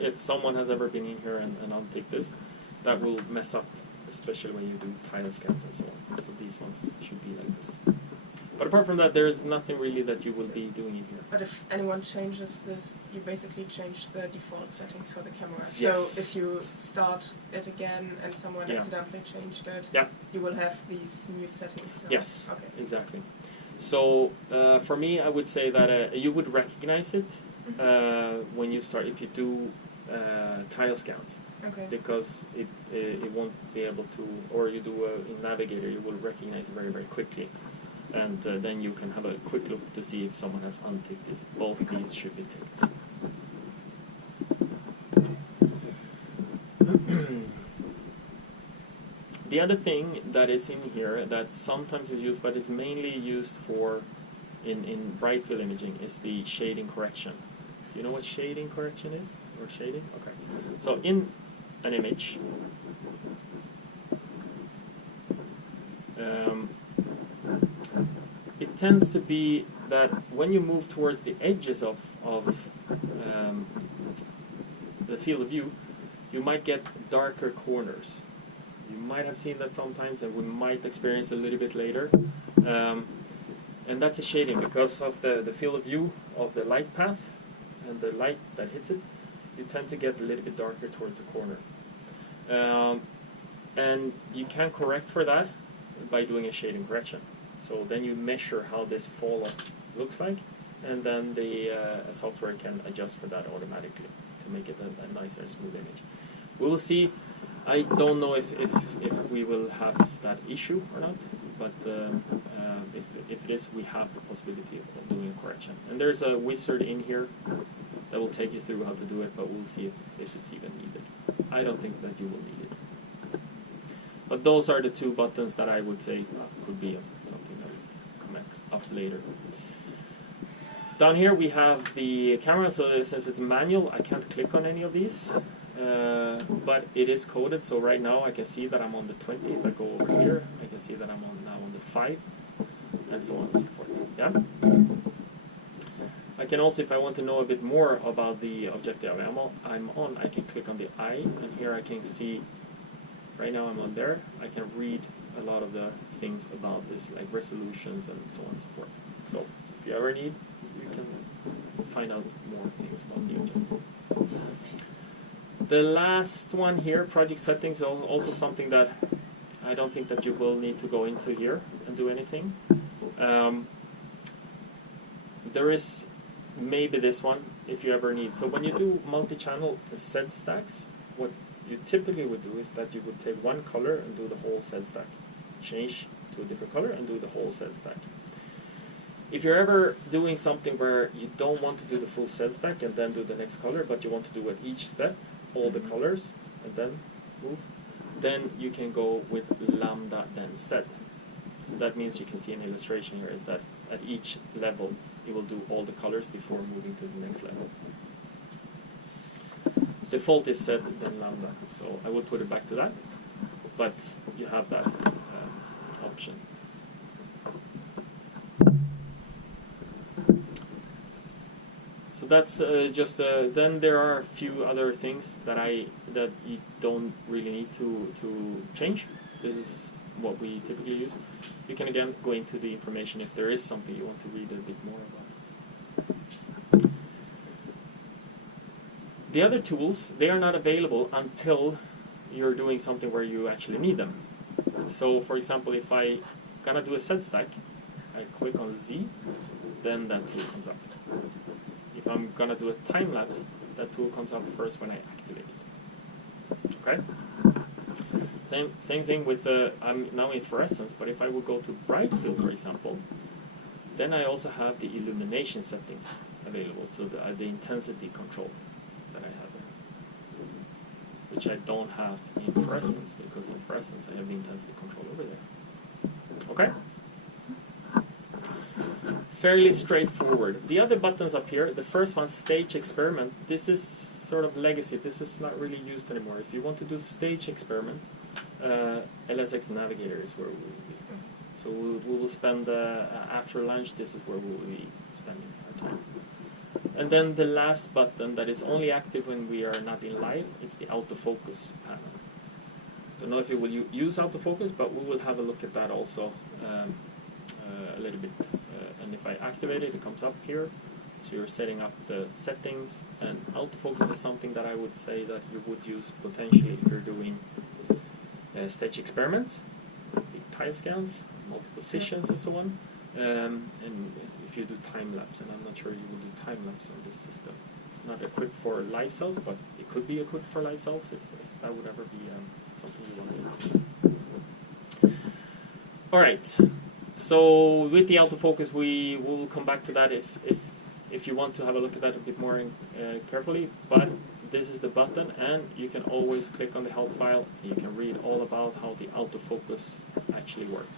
If someone has ever been in here and unticked this, that will mess up, especially when you do tile scans and so on. So these ones should be like this. But apart from that, there's nothing really that you will be doing in here. But if anyone changes this, you basically change the default settings for the camera. Yes. So if you start it again and someone accidentally changed it, you will have these new settings now. Yes, okay. Exactly. So for me, I would say that you would recognize it when you start, if you do tile scans. Okay. Because it won't be able to, or you do in Navigator, you will recognize it very, very quickly. And then you can have a quick look to see if someone has unticked this. Both these should be ticked. The other thing that is in here that sometimes is used, but is mainly used for in bright field imaging, is the shading correction. You know what shading correction is? Or shading? Okay. So in an image, it tends to be that when you move towards the edges of the field of view, you might get darker corners. You might have seen that sometimes, and we might experience a little bit later. And that's a shading because of the field of view of the light path and the light that hits it. You tend to get a little bit darker towards the corner. And you can correct for that by doing a shading correction. So then you measure how this fall off looks like, and then the software can adjust for that automatically to make it a nicer and smooth image. We will see. I don't know if we will have that issue or not, but if it is, we have the possibility of doing a correction. And there's a wizard in here that will take you through how to do it, but we'll see if it's even needed. I don't think that you will need it. But those are the two buttons that I would say could be something that will come up later. Down here we have the camera, so since it's manual, I can't click on any of these. But it is coded, so right now I can see that I'm on the 20. If I go over here, I can see that I'm now on the 5, and so on and so forth. Yeah? I can also, if I want to know a bit more about the objective I'm on, I can click on the eye, and here I can see, right now I'm on there, I can read a lot of the things about this, like resolutions and so on and so forth. So if you ever need, you can find out more things about the objectives. The last one here, project settings, is also something that I don't think that you will need to go into here and do anything. There is maybe this one, if you ever need. So when you do multi-channel Z stacks, what you typically would do is that you would take one color and do the whole Z stack. Change to a different color and do the whole Z stack. If you're ever doing something where you don't want to do the full Z stack and then do the next color, but you want to do at each step all the colors and then move, then you can go with lambda then Z. So that means you can see an illustration here is that at each level you will do all the colors before moving to the next level. Default is Z then lambda, so I will put it back to that, but you have that option. So that's just. Then there are a few other things that you don't really need to change. This is what we typically use. You can again go into the information if there is something you want to read a bit more about. The other tools, they are not available until you're doing something where you actually need them. So for example, if I gonna do a Z stack, I click on Z, then that tool comes up. If I'm gonna do a time lapse, that tool comes up first when I activate it. Okay? Same thing with I'm now in fluorescence, but if I would go to bright field, for example, then I also have the illumination settings available, so the intensity control that I have there, which I don't have in fluorescence, because in fluorescence I have the intensity control over there. Okay? Fairly straightforward. The other buttons up here, the first one, stage experiment, this is sort of legacy. This is not really used anymore. If you want to do stage experiment, LSX Navigator is where we will be. So we will spend, after lunch, this is where we will be spending our time. And then the last button that is only active when we are not in live, it's the autofocus panel. Don't know if you will use autofocus, but we will have a look at that also a little bit. And if I activate it, it comes up here. So you're setting up the settings, and autofocus is something that I would say that you would use potentially if you're doing stage experiments, big tile scans, multiple positions and so on. And if you do time-lapse, and I'm not sure you will do time-lapse on this system. It's not equipped for live cells, but it could be equipped for live cells if that would ever be something you want to do. Alright, so with the autofocus we will come back to that if you want to have a look at that a bit more carefully, but this is the button, and you can always click on the help file and you can read all about how the autofocus actually works.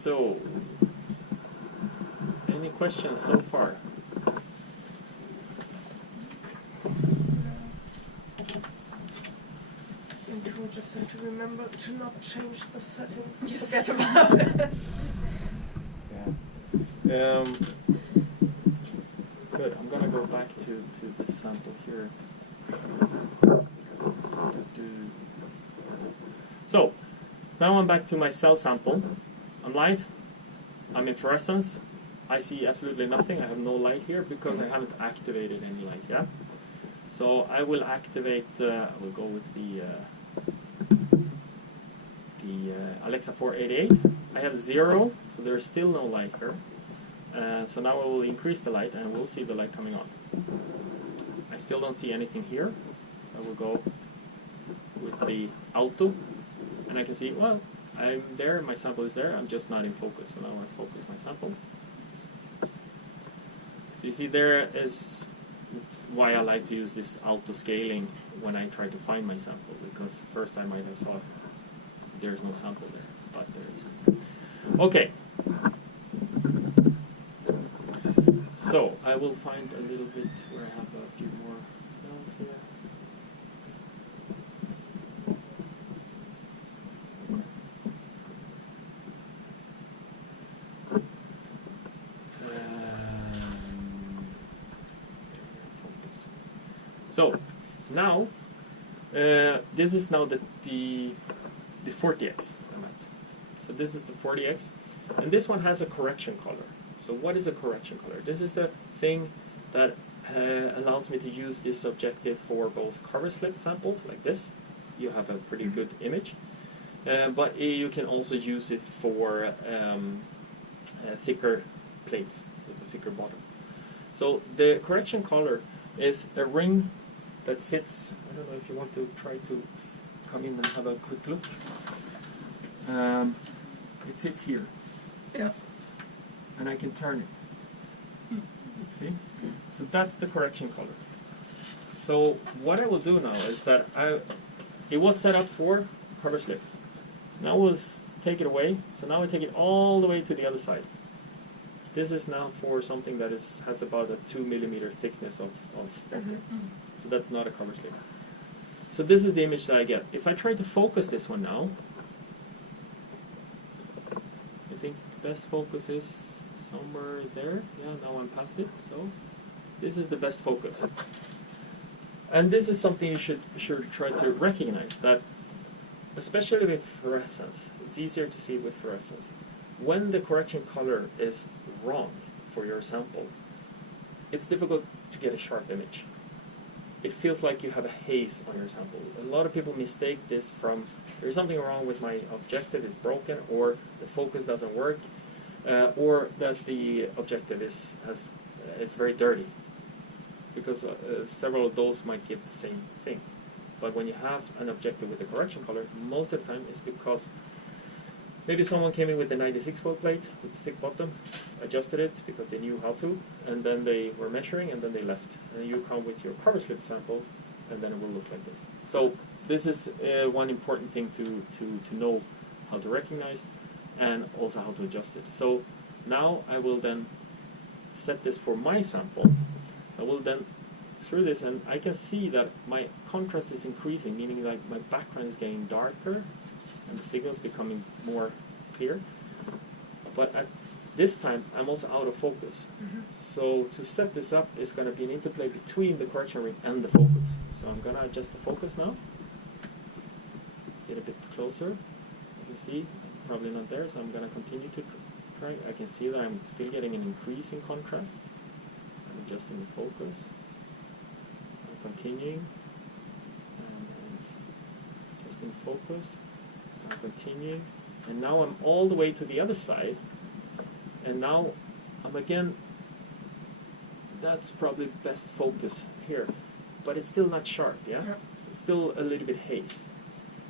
So, any questions so far? We just have to remember to not change the settings. Just forget about it. Yeah. Good. I'm gonna go back to this sample here. So, now I'm back to my cell sample. I'm live. I'm in fluorescence. I see absolutely nothing. I have no light here because I haven't activated any light yet. So I will activate. I will go with the Alexa 488. I have 0, so there is still no light here. So now I will increase the light, and we'll see the light coming on. I still don't see anything here. So I will go with the auto, and I can see, well, I'm there, my sample is there, I'm just not in focus. So now I focus my sample. So you see there is why I like to use this auto scaling when I try to find my sample, because first I might have thought there's no sample there, but there is. Okay. So I will find a little bit where I have a few more cells here. So now this is now the 40x. So this is the 40x, and this one has a correction color. So what is a correction color? This is the thing that allows me to use this objective for both cover slip samples like this. You have a pretty good image, but you can also use it for thicker plates with a thicker bottom. So the correction color is a ring that sits. I don't know if you want to try to come in and have a quick look. It sits here. Yeah. And I can turn it. See? So that's the correction color. So what I will do now is that it was set up for cover slip. Now we'll take it away. So now we take it all the way to the other side. This is now for something that has about a 2 millimeter thickness of So that's not a cover slip. So this is the image that I get. If I try to focus this one now, I think best focus is somewhere there. Yeah, now I'm past it. So this is the best focus. And this is something you should try to recognize, that especially with fluorescence, it's easier to see with fluorescence. When the correction color is wrong for your sample, it's difficult to get a sharp image. It feels like you have a haze on your sample. A lot of people mistake this from there's something wrong with my objective, it's broken, or the focus doesn't work, or that the objective is very dirty, because several of those might give the same thing. But when you have an objective with a correction color, most of the time it's because maybe someone came in with a 96 volt plate with a thick bottom, adjusted it because they knew how to, and then they were measuring and then they left. And you come with your cover slip sample, and then it will look like this. So this is one important thing to know how to recognize, and also how to adjust it. So now I will then set this for my sample. I will then screw this, and I can see that my contrast is increasing, meaning like my background is getting darker and the signal is becoming more clear. But at this time, I'm also out of focus. So to set this up is going to be an interplay between the correction ring and the focus. So I'm going to adjust the focus now. Get a bit closer. You can see, probably not there, so I'm going to continue to try. I can see that I'm still getting an increase in contrast. I'm adjusting the focus. I'm continuing. Adjusting focus. I'm continuing. And now I'm all the way to the other side. And now I'm again, that's probably best focus here. But it's still not sharp, yeah? It's still a little bit haze.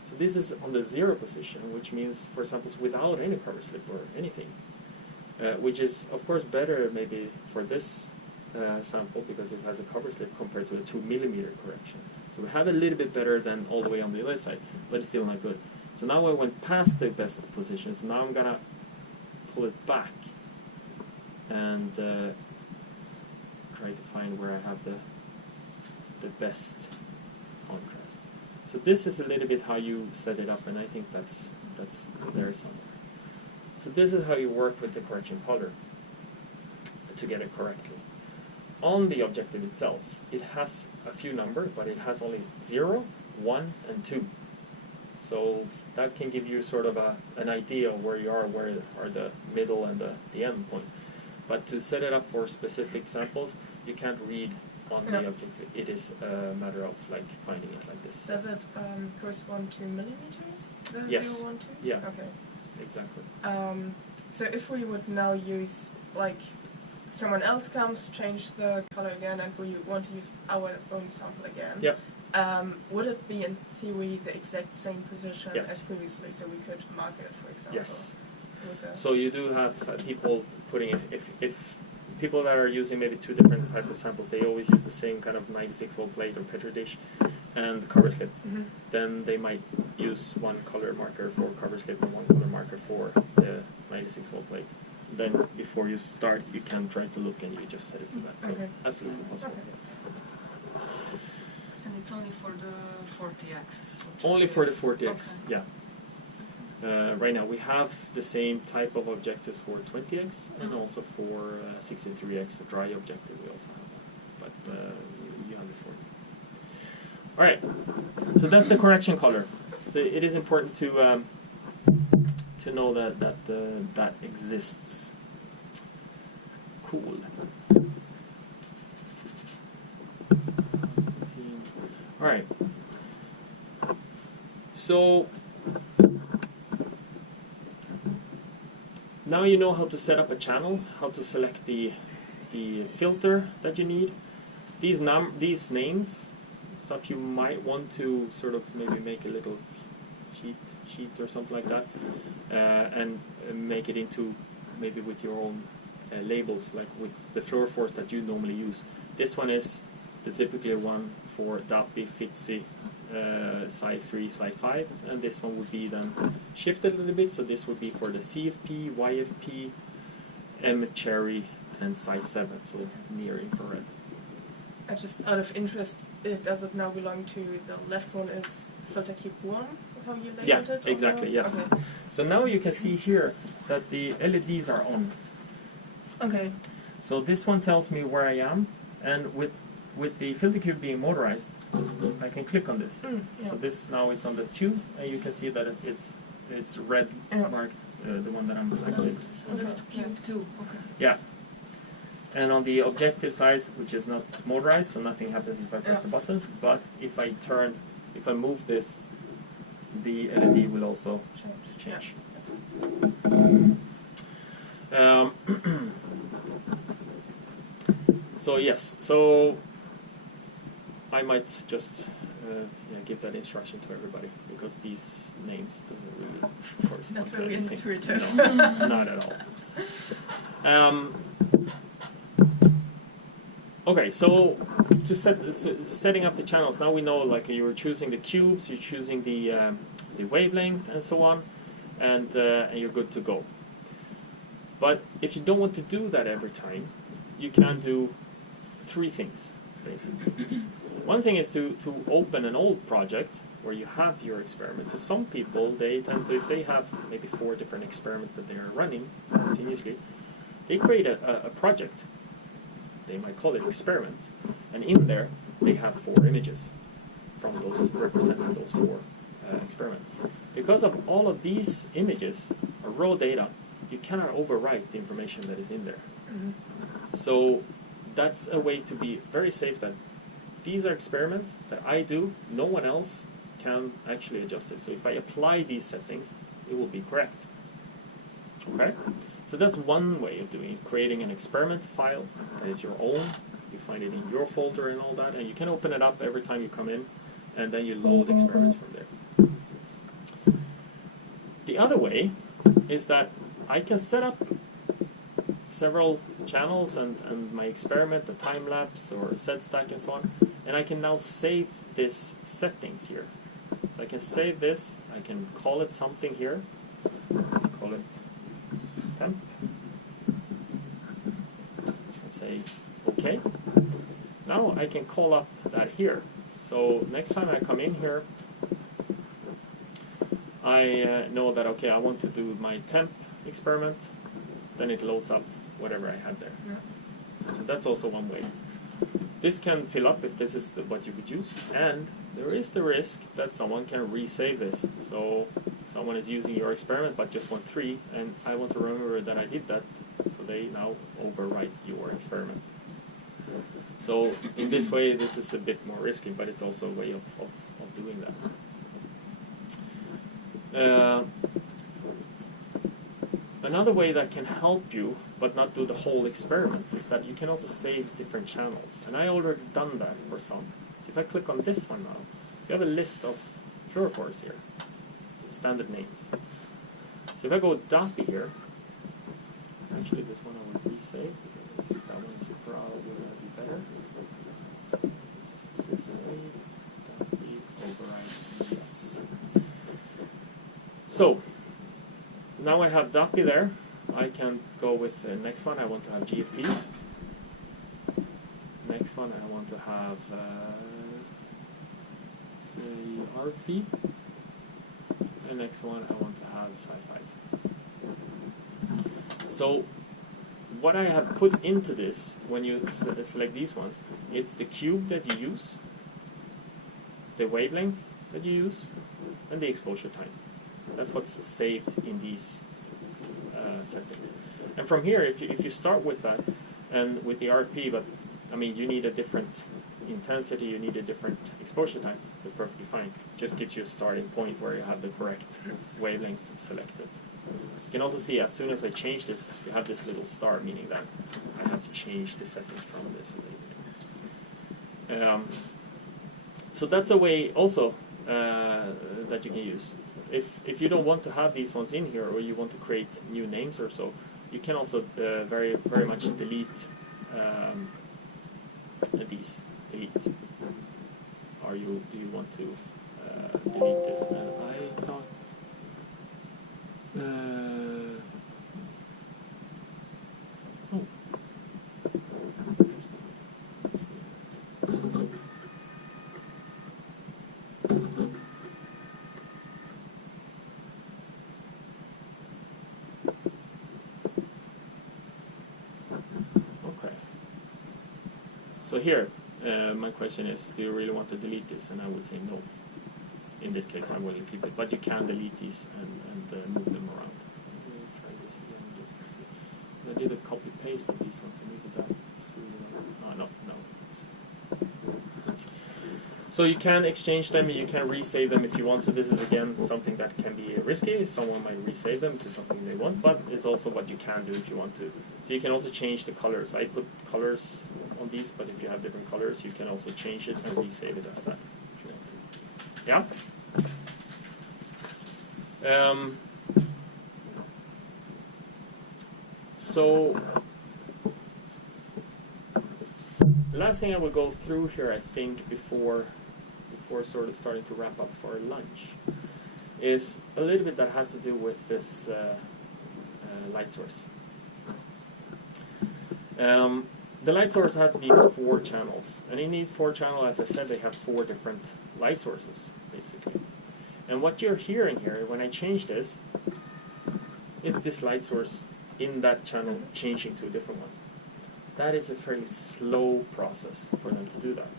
So this is on the 0 position, which means, for example, without any cover slip or anything. Which is, of course, better maybe for this sample because it has a cover slip compared to a 2mm correction. So we have a little bit better than all the way on the other side, but it's still not good. So now I went past the best position, so now I'm going to pull it back and try to find where I have the best contrast. So this is a little bit how you set it up, and I think that's there somewhere. So this is how you work with the correction color to get it correctly. On the objective itself, it has a few numbers, but it has only 0, 1, and 2. So that can give you sort of an idea of where you are, where are the middle and the end point. But to set it up for specific samples, you can't read on the objective. It is a matter of like finding it like this. Does it correspond to millimeters? The Yes. 0, 1, 2? Yeah. Okay. Exactly. So if we would now use, like, someone else comes, change the color again, and we want to use our own sample again, Yep. Would it be in theory the exact same position Yes. as previously, so we could mark it, for example? Yes. With the So you do have people putting it, if people that are using maybe 2 different types of samples, they always use the same kind of 96-volt plate or Petri dish and cover slip. Then they might use one color marker for cover slip and one color marker for the 96-volt plate. Then before you start, you can try to look and you just set it to that. So absolutely possible. And it's only for the 40X? Only for the 40X, Okay. yeah. Right now we have the same type of objectives for 20X and also for 63X, a dry objective we also have that. But you have it for it. Alright, so that's the correction color. So it is important to know that exists. Cool. Alright. So now you know how to set up a channel, how to select the filter that you need. These names, stuff you might want to sort of maybe make a little sheet or something like that, and make it into maybe with your own labels, like with the fluorophores that you normally use. This one is the typical one for DAPI, FITSI, Sci 3, Sci 5, and this one would be then shifted a little bit, so this would be for the CFP, YFP, M Cherry, and Sci 7, so near infrared. just out of interest, does it now belong to the left one is filter cube 1, how you labeled it? Exactly, yes. Okay. So now you can see here that the LEDs are on. Okay. So this one tells me where I am, and with the filter cube being motorized, I can click on this. So this now is on the 2, and you can see that it's red marked, the one that I'm actually. So that's cube 2, okay. Yeah. And on the objective side, which is not motorized, so nothing happens if I press the buttons, but if I move this, the LED will also change. So yes, so I might just give that instruction to everybody, because these names doesn't really correspond Not to very anything. intuitive. No, not at all. Okay, so to setting up the channels, now we know, like, you're choosing the cubes, you're choosing the wavelength and so on, and you're good to go. But if you don't want to do that every time, you can do 3 things, basically. One thing is to open an old project where you have your experiments. So some people, they tend to, if they have maybe 4 different experiments that they are running continuously, they create a project. They might call it experiments. And in there, they have 4 images from those, representing those 4 experiments. Because of all of these images, are raw data, you cannot overwrite the information that is in there. So that's a way to be very safe that these are experiments that I do, no one else can actually adjust it. So if I apply these settings, it will be correct. Okay? So that's one way of doing it, creating an experiment file that is your own. You find it in your folder and all that, and you can open it up every time you come in, and then you load experiments from there. The other way is that I can set up several channels and my experiment, the time lapse or set stack and so on, and I can now save this settings here. So I can save this, I can call it something here, call it temp, and say OK. Now I can call up that here. So next time I come in here, I know that, okay, I want to do my temp experiment, then it loads up whatever I had there. So that's also one way. This can fill up if this is what you would use, and there is the risk that someone can resave this. So someone is using your experiment but just want 3, and I want to remember that I did that, so they now overwrite your experiment. So in this way, this is a bit more risky, but it's also a way of doing that. Another way that can help you, but not do the whole experiment, is that you can also save different channels. And I already done that for some. So if I click on this one now, you have a list of fluorophores here, standard names. So if I go DAPI here, actually this one I will resave, because that one's probably going to be better. Just save, DAPI, override, yes. So, now I have DAPI there. I can go with the next one. I want to have GFP. Next one I want to have, say, RP. The next one I want to have sci-fi. So what I have put into this, when you select these ones, it's the cube that you use, the wavelength that you use, and the exposure time. That's what's saved in these settings. And from here, if you start with that, and with the RP, but I mean you need a different intensity, you need a different exposure time, that's perfectly fine. Just gives you a starting point where you have the correct wavelength selected. You can also see as soon as I change this, you have this little star, meaning that I have to change the settings from this. So that's a way also that you can use. If you don't want to have these ones in here, or you want to create new names or so, you can also very much delete these. Delete. Or do you want to delete this? And I thought. Oh. Okay. So here, my question is, do you really want to delete this? And I would say no. In this case, I will keep it, but you can delete these and move them around. Try this again just to see. I did a copy paste of these ones, so maybe that screwed it up. No. So you can exchange them, you can resave them if you want. So this is again something that can be risky. Someone might resave them to something they want, but it's also what you can do if you want to. So you can also change the colors. I put colors on these, but if you have different colors, you can also change it and resave it as that. Yeah. So the last thing I will go through here, I think, before sort of starting to wrap up for lunch, is a little bit that has to do with this light source. The light source has these 4 channels, and in these 4 channels, as I said, they have 4 different light sources. They basically. And what you're hearing here, when I change this, it's this light source in that channel changing to a different one. That is a fairly slow process for them to do that.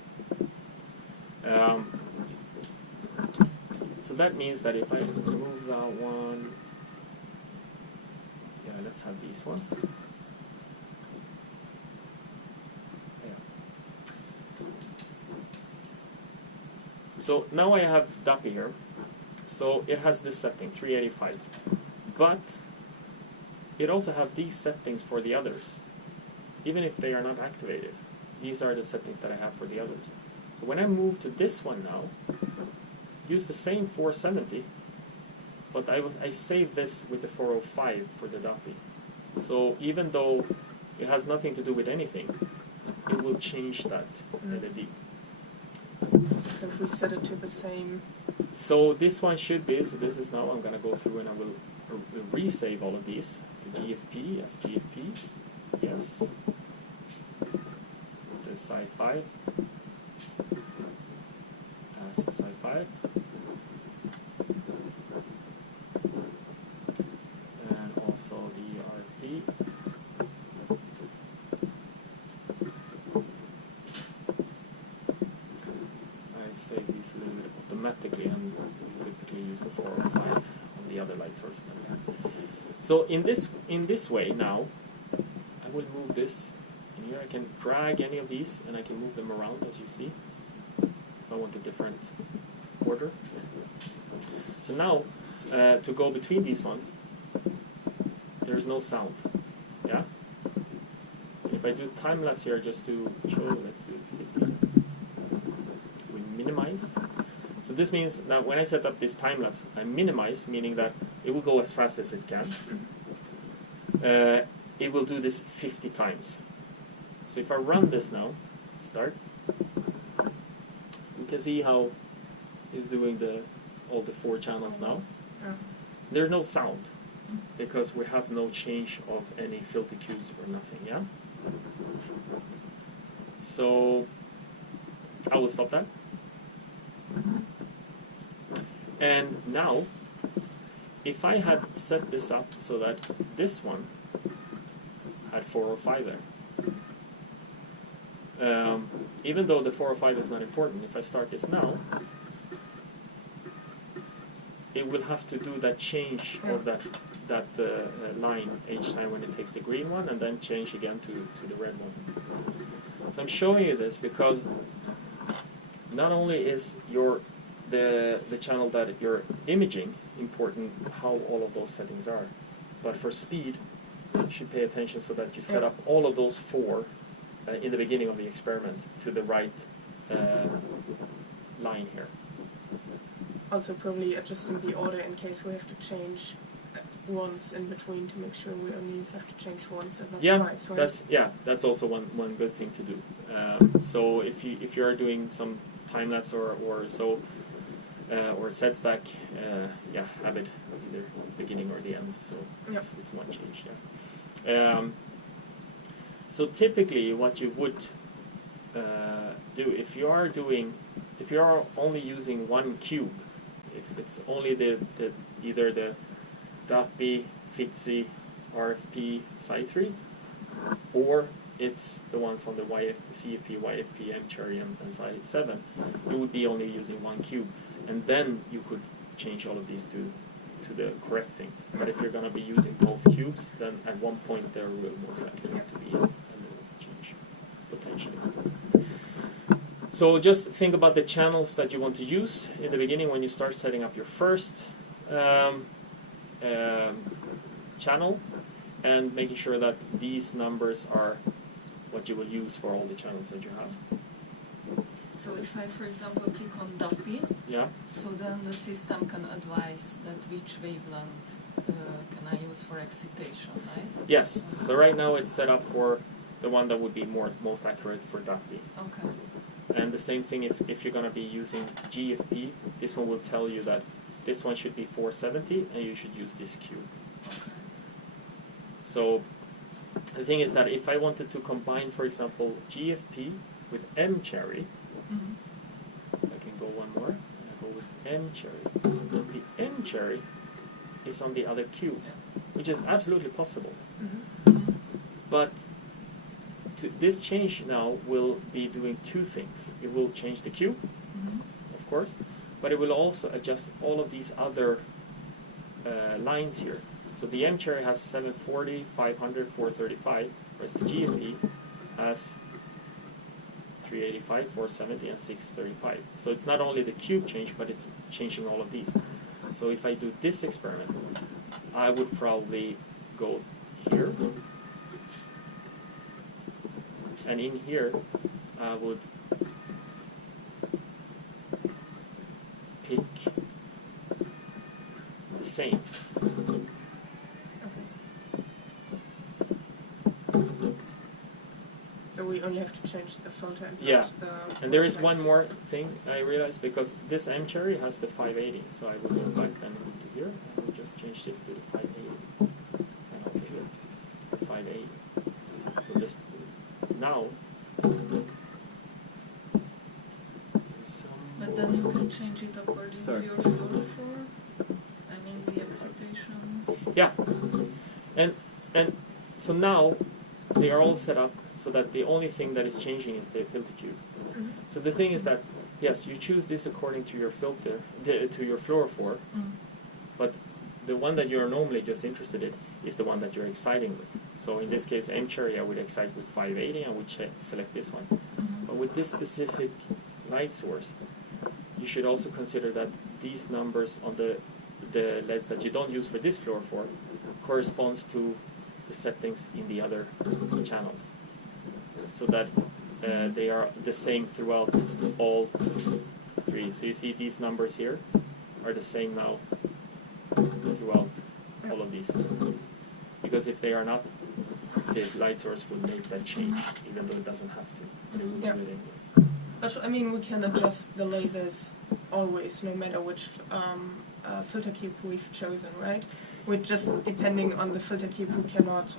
So that means that if I remove that one, yeah, let's have these ones. Yeah. So now I have DAPI here. So it has this setting, 385. But it also has these settings for the others. Even if they are not activated, these are the settings that I have for the others. So when I move to this one now, use the same 470, but I save this with the 405 for the DAPI. So even though it has nothing to do with anything, it will change that LED. So if we set it to the same... So this one should be, so this is now, I'm going to go through and I will resave all of these. The GFP as GFP, yes. The Sci-Fi as Sci-Fi. And also the RP. I save these a little bit automatically and typically use the 405 on the other light sources that we have. So in this way now, I will move this in here. I can drag any of these and I can move them around, as you see. If I want a different order. So now, to go between these ones, there's no sound. Yeah. If I do time lapse here, just to show, let's do 50. We minimize. So this means now when I set up this time lapse, I minimize, meaning that it will go as fast as it can. It will do this 50 times. So if I run this now, start, you can see how it's doing all the 4 channels now. Yeah. There's no sound because we have no change of any filter cues or nothing, yeah? So I will stop that. And now, if I had set this up so that this one had 405 there, even though the 405 is not important, if I start this now, it will have to do that change of that line each time when it takes the green one, and then change again to the red one. So I'm showing you this because not only is the channel that you're imaging important, how all of those settings are, but for speed, you should pay attention so that you set up all of those 4 in the beginning of the experiment to the right line here. Also probably adjusting the order in case we have to change once in between to make sure we only have to change once and not twice, right? That's also one good thing to do. So if you are doing some time lapse or so or set stack, have it either beginning or the end. So it's one change. Yeah. So typically, what you would do if you are only using one cube, if it's only either the DAPI, FITSI, RFP, Sci3, or it's the ones on the CFP, YFP, M-Cherry, and Sci7, you would be only using one cube, and then you could change all of these to the correct things. But if you're going to be using both cubes, then at one point there will more likely to be a little change, potentially. So just think about the channels that you want to use in the beginning when you start setting up your first channel, and making sure that these numbers are what you will use for all the channels that you have. So if I, for example, click on DAPI, so then the system can advise that which wavelength can I use for excitation, right? Yes. So right now it's set up for the one that would be most accurate for DAPI. Okay. And the same thing if you're going to be using GFP, this one will tell you that this one should be 470 and you should use this cube. Okay. So the thing is that if I wanted to combine, for example, GFP with M-Cherry, I can go one more. I go with M cherry. The M cherry is on the other cube, which is absolutely possible. But this change now will be doing two things. It will change the cube, of course, but it will also adjust all of these other lines here. So the M cherry has 740, 500, 435, whereas the GFP has 385, 470, and 635. So it's not only the cube change, but it's changing all of these. So if I do this experiment, I would probably go here, and in here I would pick the same. So we only have to change the filter and Yeah, and there is reflex. one more thing I realized, because this M cherry has the 580, so I would go back then to here, and would just change this to the 580, and also here, 580. So this, now, But then you can change it according to your fluorophore. I mean the excitation. yeah, and so now they are all set up so that the only thing that is changing is the filter cube. So the thing is that, yes, you choose this according to your filter, to your fluorophore, but the one that you're normally just interested in is the one that you're exciting with. So in this case, M cherry, I would excite with 580, and would select this one. But with this specific light source, you should also consider that these numbers on the LEDs that you don't use for this fluorophore corresponds to the settings in the other channels, so that they are the same throughout all three. So you see these numbers here are the same now throughout all of these. Because if they are not, the light source will make that change, even though it doesn't have to. But it will do it anyway. But I mean, we can adjust the lasers always, no matter which filter cube we've chosen, right? We're just depending on the filter cube, we cannot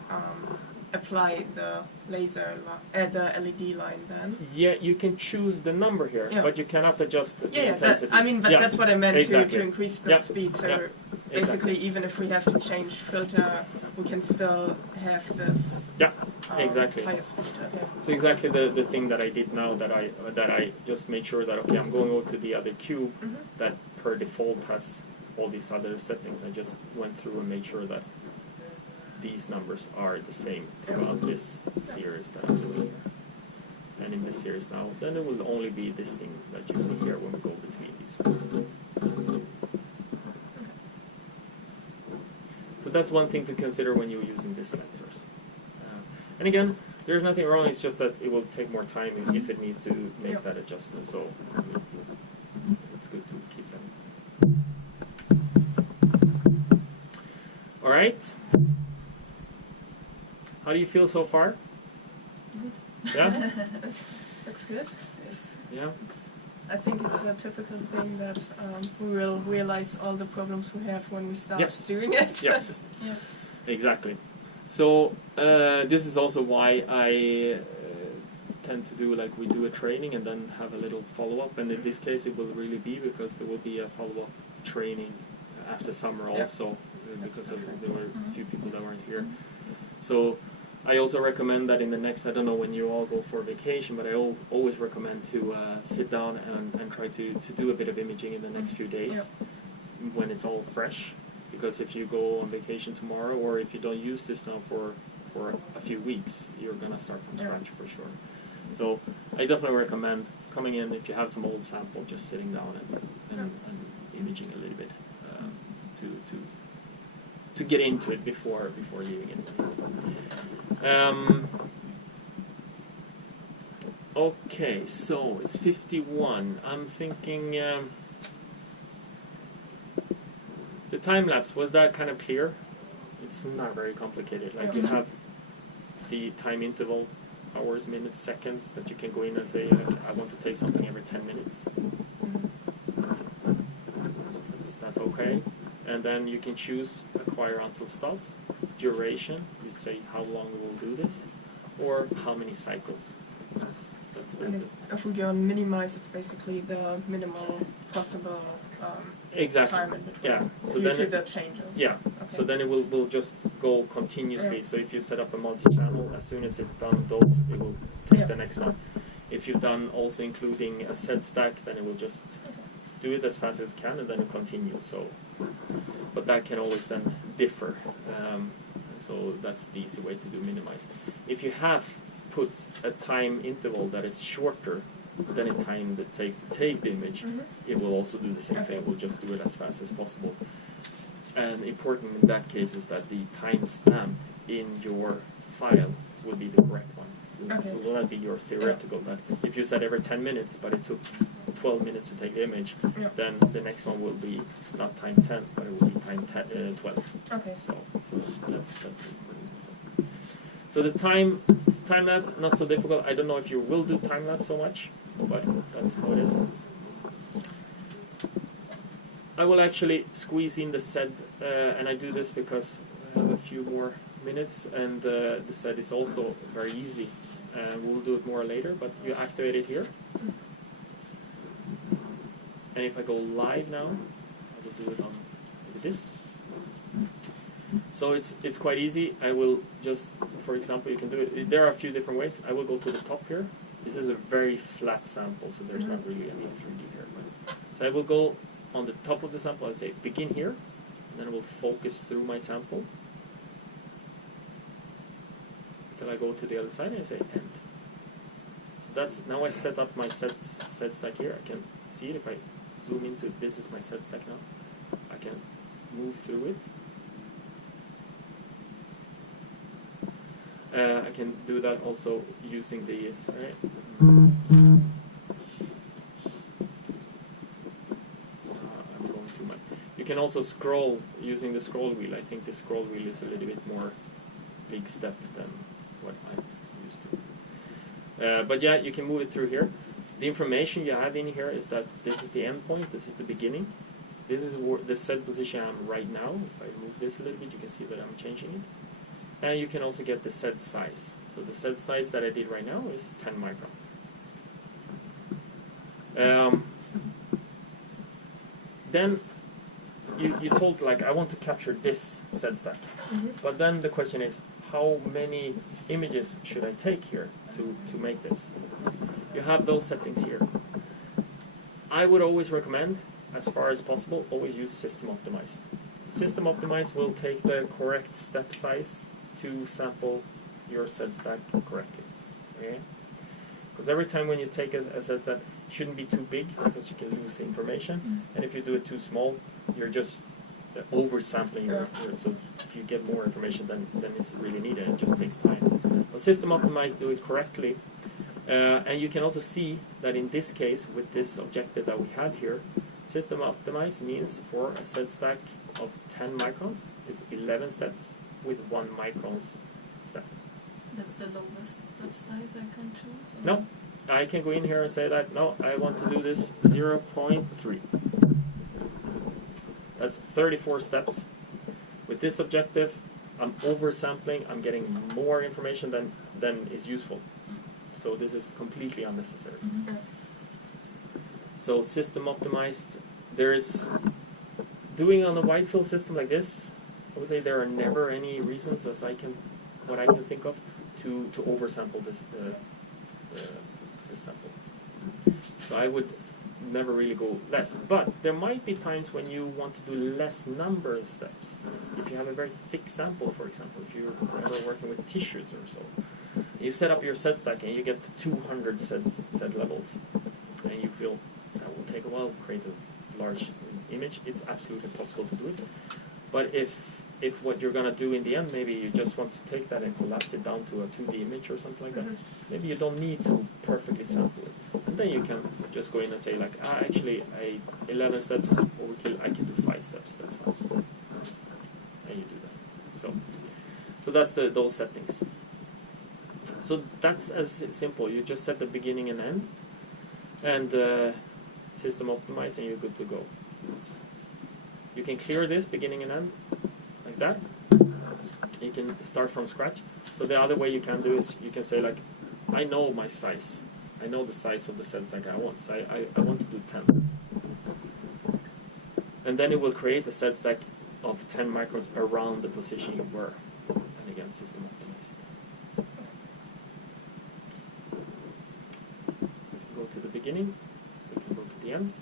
apply the laser, the LED line then. Yeah, you can choose the number here, but you cannot adjust the intensity. That's what I meant, exactly. to increase the speed. So basically, even if we have to change filter, we can still have this higher speed. So exactly the thing that I did now, that I just made sure that, okay, I'm going over to the other cube that per default has all these other settings. I just went through and made sure that these numbers are the same throughout this series that I'm doing here. And in this series now, then it will only be this thing that you will hear when we go between these ones. So that's one thing to consider when you're using this light source. And again, there's nothing wrong, it's just that it will take more time if it needs to make that adjustment. So I mean, it's good to keep them. All right. How do you feel so far? Good. Yeah? Looks good. Yes. Yeah? I think it's a typical thing that we will realize all the problems we have when we start doing it. Yes. Yes. Exactly. So this is also why I tend to do, like, we do a training and then have a little follow-up, and in this case it will really be because there will be a follow-up training after summer also, because there were a few people that weren't here. So I also recommend that in the next, I don't know when you all go for vacation, but I always recommend to sit down and try to do a bit of imaging in the next few days when it's all fresh. Because if you go on vacation tomorrow, or if you don't use this now for a few weeks, you're going to start from scratch for sure. So I definitely recommend coming in, if you have some old sample, just sitting down and imaging a little bit to get into it before leaving it. Okay, so it's 51. I'm thinking the time lapse, was that kind of clear? It's not very complicated. Like you have the time interval, hours, minutes, seconds, that you can go in and say, I want to take something every 10 minutes. That's okay. And then you can choose acquire until stops, duration, you'd say how long we will do this, or how many cycles. That's if we go on minimize, it's basically the minimal possible exactly. time in between. Yeah. So due then to the changes. Yeah. Okay. So then it will just go continuously. Yeah. So if you set up a multi-channel, as soon as it's done those, it will take Yeah. the next one. If you've done also including a set stack, then it will just do it as fast as it can and then it continue. So, but that can always then differ. So that's the easy way to do minimize. If you have put a time interval that is shorter than the time that it takes to take the image, it will also do the same thing. It will just do it as fast as possible. And important in that case is that the timestamp in your file will be the correct one. Okay. It will not be your theoretical. That if you said every 10 minutes, but it took 12 minutes to take the image, then the next one will be not time 10, but it will be time 12. Okay. So that's important. So the time lapse, not so difficult. I don't know if you will do time lapse so much, but that's how it is. I will actually squeeze in the SED, and I do this because I have a few more minutes, and the SED is also very easy. We'll do it more later, but you activate it here. And if I go live now, I will do it on this. So it's quite easy. I will just, for example, you can do it. There are a few different ways. I will go to the top here. This is a very flat sample, so there's not really any 3D here. So I will go on the top of the sample. I'll say begin here, and then I will focus through my sample until I go to the other side and I say end. So that's, now I set up my set stack here. I can see it if I zoom into this is my set stack now. I can move through it. I can do that also using the, sorry. I'm going too much. You can also scroll using the scroll wheel. I think the scroll wheel is a little bit more big step than what I'm used to. But yeah, you can move it through here. The information you have in here is that this is the end point, this is the beginning. This is the set position I'm right now. If I move this a little bit, you can see that I'm changing it. And you can also get the set size. So the set size that I did right now is 10 microns. Then you told, like, I want to capture this set stack. But then the question is, how many images should I take here to make this? You have those settings here. I would always recommend, as far as possible, always use System Optimize. System Optimize will take the correct step size to sample your set stack correctly. Okay? Because every time when you take a set stack, it shouldn't be too big because you can lose information. And if you do it too small, you're just oversampling your so if you get more information than is really needed, it just takes time. But System Optimize do it correctly. And you can also see that in this case, with this objective that we have here, System Optimize means for a set stack of 10 microns, it's 11 steps with 1 microns step. That's the lowest step size I can choose? Or? No, I can go in here and say that, no, I want to do this 0.3. That's 34 steps. With this objective, I'm oversampling, I'm getting more information than is useful. So this is completely unnecessary. So System Optimized, there's, doing on a wide field system like this, I would say there are never any reasons, as what I can think of, to oversample this sample. So I would never really go less. But there might be times when you want to do less number of steps. If you have a very thick sample, for example, if you're ever working with tissues or so, you set up your set stack and you get to 200 set levels, and you feel that will take a while to create a large image. It's absolutely possible to do it. But if what you're going to do in the end, maybe you just want to take that and collapse it down to a 2D image or something like that, maybe you don't need to perfectly sample it. And then you can just go in and say, like, actually, 11 steps overkill, I can do 5 steps, that's fine. And you do that. So that's those settings. So that's as simple. You just set the beginning and end, and System Optimize, and you're good to go. You can clear this beginning and end like that. You can start from scratch. So the other way you can do is you can say, like, I know my size. I know the size of the set stack I want. So I want to do 10. And then it will create a set stack of 10 microns around the position you were. And again, system optimized. We can go to the beginning, we can go to the end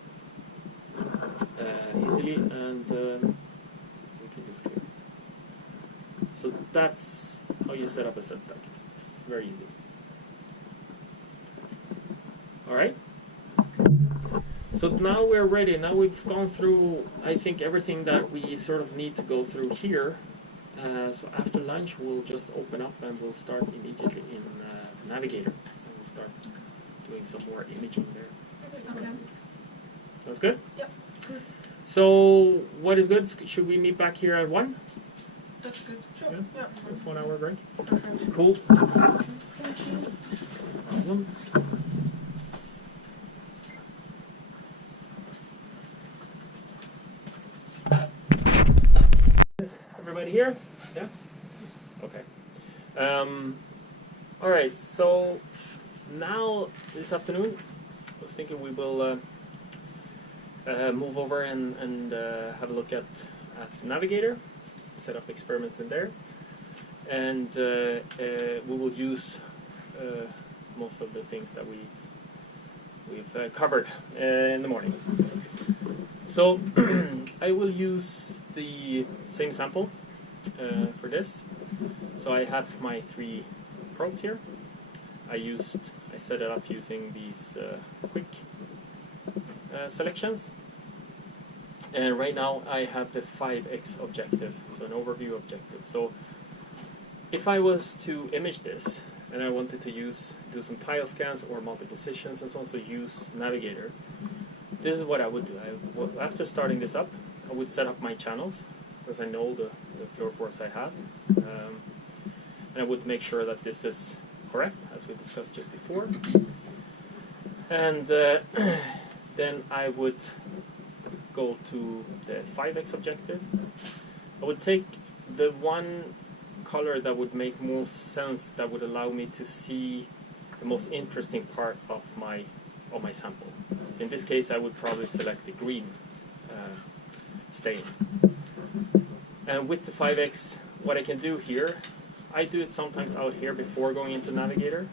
easily, and we can just clear. So that's how you set up a set stack. It's very easy. Alright? So now we're ready. Now we've gone through, I think, everything that we sort of need to go through here. So after lunch, we'll just open up and we'll start immediately in Navigator. And we'll start doing some more imaging there. Okay. Sounds good? Yep, good. So what is good? Should we meet back here at 1? That's good. Sure. Yeah. Yeah. That's 1 hour break. Perfect. Cool. Thank you. No problem. Everybody here? Yeah? Okay. All right, so now this afternoon, I was thinking we will move over and have a look at Navigator, set up experiments in there, and we will use most of the things that we've covered in the morning. So I will use the same sample for this. So I have my 3 probes here. I set it up using these quick selections. And right now I have the 5x objective, so an overview objective. So if I was to image this and I wanted to do some tile scans or multi-positions and so on, so use Navigator, this is what I would do. After starting this up, I would set up my channels, because I know the fluorophores I have. And I would make sure that this is correct, as we discussed just before. And then I would go to the 5x objective. I would take the one color that would make most sense, that would allow me to see the most interesting part of my sample. So in this case, I would probably select the green stain. And with the 5x, what I can do here, I do it sometimes out here before going into Navigator,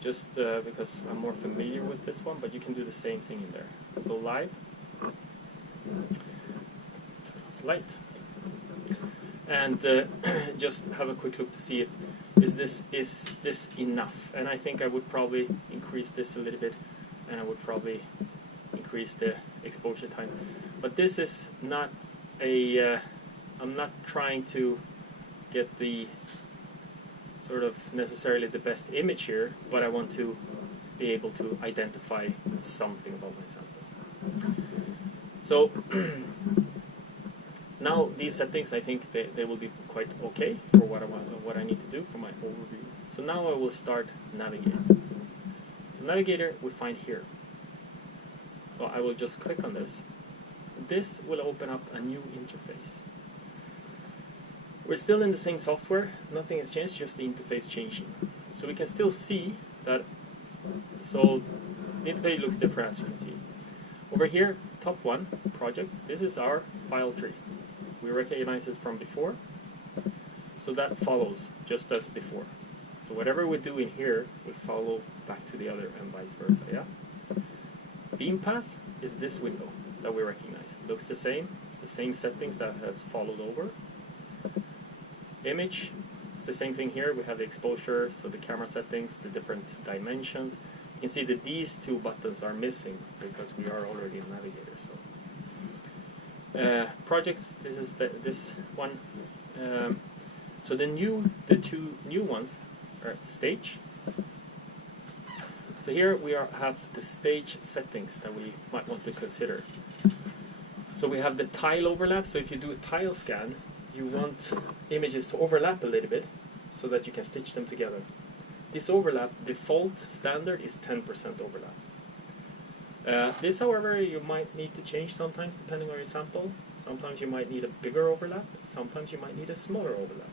just because I'm more familiar with this one, but you can do the same thing in there. Go live, light, and just have a quick look to see if is this enough. And I think I would probably increase this a little bit, and I would probably increase the exposure time. But this is not a, I'm not trying to get the sort of necessarily the best image here, but I want to be able to identify something about my sample. So now these settings, I think they will be quite okay for what I need to do for my overview. So now I will start Navigator. So Navigator we find here. So I will just click on this. This will open up a new interface. We're still in the same software, nothing has changed, just the interface changing. So we can still see that, so the interface looks different, as you can see. Over here, top 1, projects, this is our file tree. We recognize it from before, so that follows just as before. So whatever we do in here will follow back to the other and vice versa, yeah? Beam path is this window that we recognize. It looks the same, it's the same settings that has followed over. Image, it's the same thing here. We have the exposure, so the camera settings, the different dimensions. You can see that these 2 buttons are missing because we are already in Navigator. So projects, this is this one. So the 2 new ones are stage. So here we have the stage settings that we might want to consider. So we have the tile overlap. So if you do a tile scan, you want images to overlap a little bit so that you can stitch them together. This overlap, default standard, is 10% overlap. This, however, you might need to change sometimes depending on your sample. Sometimes you might need a bigger overlap, sometimes you might need a smaller overlap.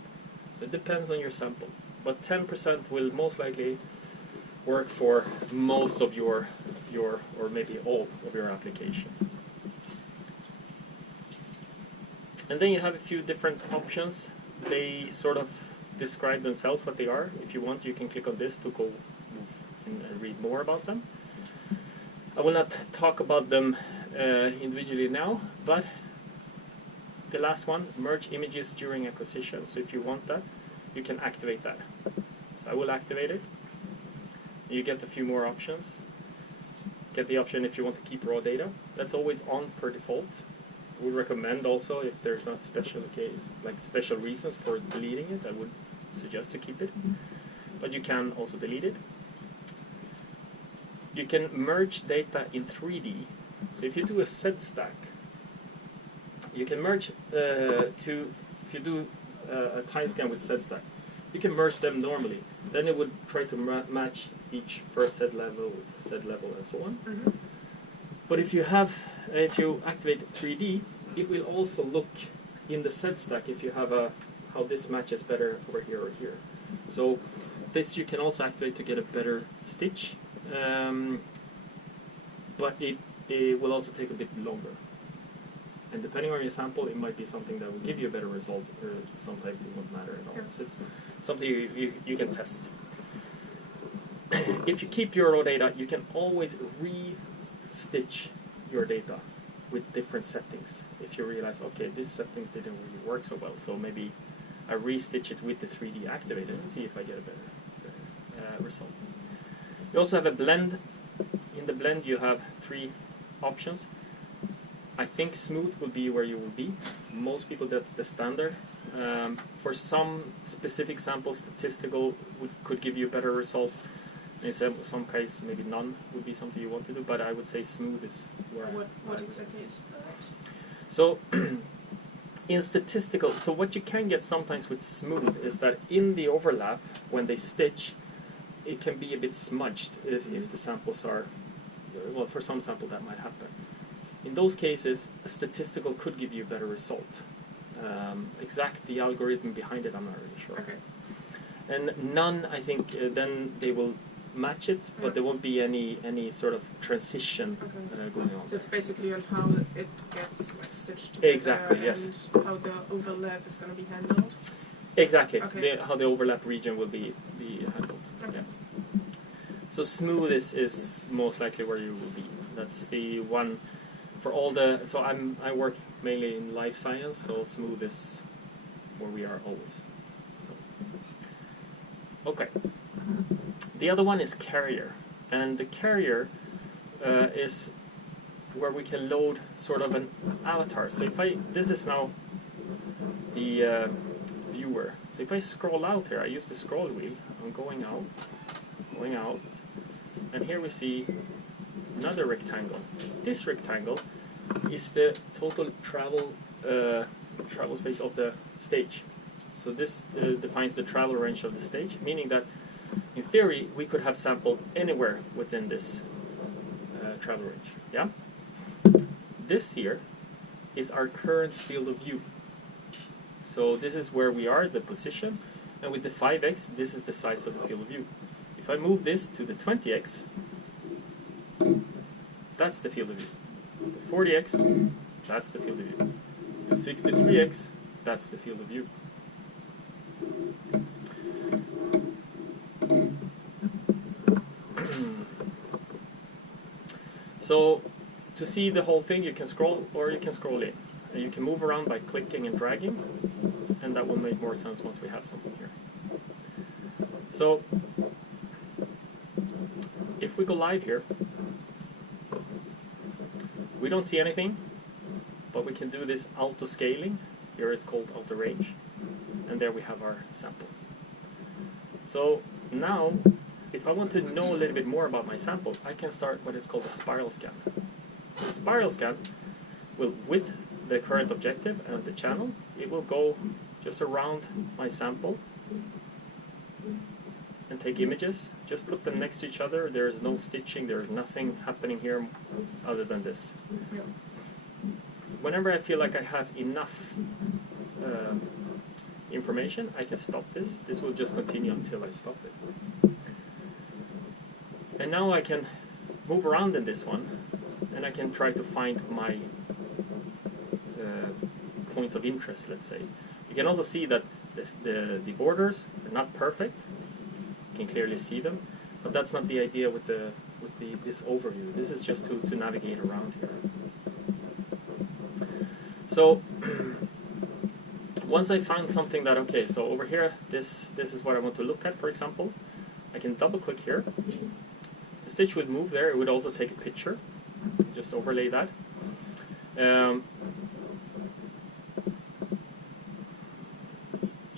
So it depends on your sample. But 10% will most likely work for most of your or maybe all of your application. And then you have a few different options. They sort of describe themselves what they are. If you want, you can click on this to go and read more about them. I will not talk about them individually now, but the last one, merge images during acquisition. So if you want that, you can activate that. So I will activate it. You get a few more options. Get the option if you want to keep raw data. That's always on per default. I would recommend also, if there's not special case, like special reasons for deleting it, I would suggest to keep it. But you can also delete it. You can merge data in 3D. So if you do a Z stack, you can merge if you do a time scan with Z stack, you can merge them normally. Then it would try to match each first Z level with Z level and so on. Mm-hmm. But if you activate 3D, it will also look in the Z stack if you have how this matches better over here or here. So this you can also activate to get a better stitch, but it will also take a bit longer. And depending on your sample, it might be something that will give you a better result, or sometimes it won't matter at all. Sure. So it's something you can test. If you keep your raw data, you can always re-stitch your data with different settings. If you realize, okay, this setting didn't really work so well, so maybe I re-stitch it with the 3D activated and see if I get a better result. You also have a blend. In the blend, you have 3 options. I think smooth will be where you will be. Most people, that's the standard. For some specific samples, statistical could give you a better result. In some case, maybe none would be something you want to do, but I would say smooth is where. What exactly is that? So, in statistical, so what you can get sometimes with smooth is that in the overlap, when they stitch, it can be a bit smudged if the samples are, well, for some sample that might happen. In those cases, a statistical could give you a better result. The algorithm behind it, I'm not really sure. Okay. And none, I think, then they will match it, but there won't be any sort of transition going on. So it's basically on how it gets like stitched together. Exactly, yes. And how the overlap is going to be handled. Exactly. Okay. How the overlap region will be handled. Okay. Yeah. So smooth is most likely where you will be. That's the one for all the. So I work mainly in life science, so smooth is where we are always. So. Okay. The other one is carrier, and the carrier is where we can load sort of an avatar. So this is now the viewer. So if I scroll out here, I use the scroll wheel. I'm going out, and here we see another rectangle. This rectangle is the total travel space of the stage. So this defines the travel range of the stage, meaning that in theory we could have sampled anywhere within this travel range. Yeah. This here is our current field of view. So this is where we are, the position, and with the 5x, this is the size of the field of view. If I move this to the 20x, that's the field of view. The 40x, that's the field of view. The 63x, that's the field of view. So to see the whole thing, you can scroll or you can scroll in. And you can move around by clicking and dragging, and that will make more sense once we have something here. So if we go live here, we don't see anything, but we can do this auto scaling. Here it's called auto range, and there we have our sample. So now, if I want to know a little bit more about my sample, I can start what is called a spiral scan. So a spiral scan will, with the current objective and the channel, it will go just around my sample and take images. Just put them next to each other. There is no stitching. There is nothing happening here other than this. Yeah. Whenever I feel like I have enough information, I can stop this. This will just continue until I stop it. And now I can move around in this one, and I can try to find my points of interest, let's say. You can also see that the borders are not perfect. You can clearly see them, but that's not the idea with this overview. This is just to navigate around here. So once I found something that, okay, so over here, this is what I want to look at, for example, I can double click here. The stitch would move there. It would also take a picture. Just overlay that.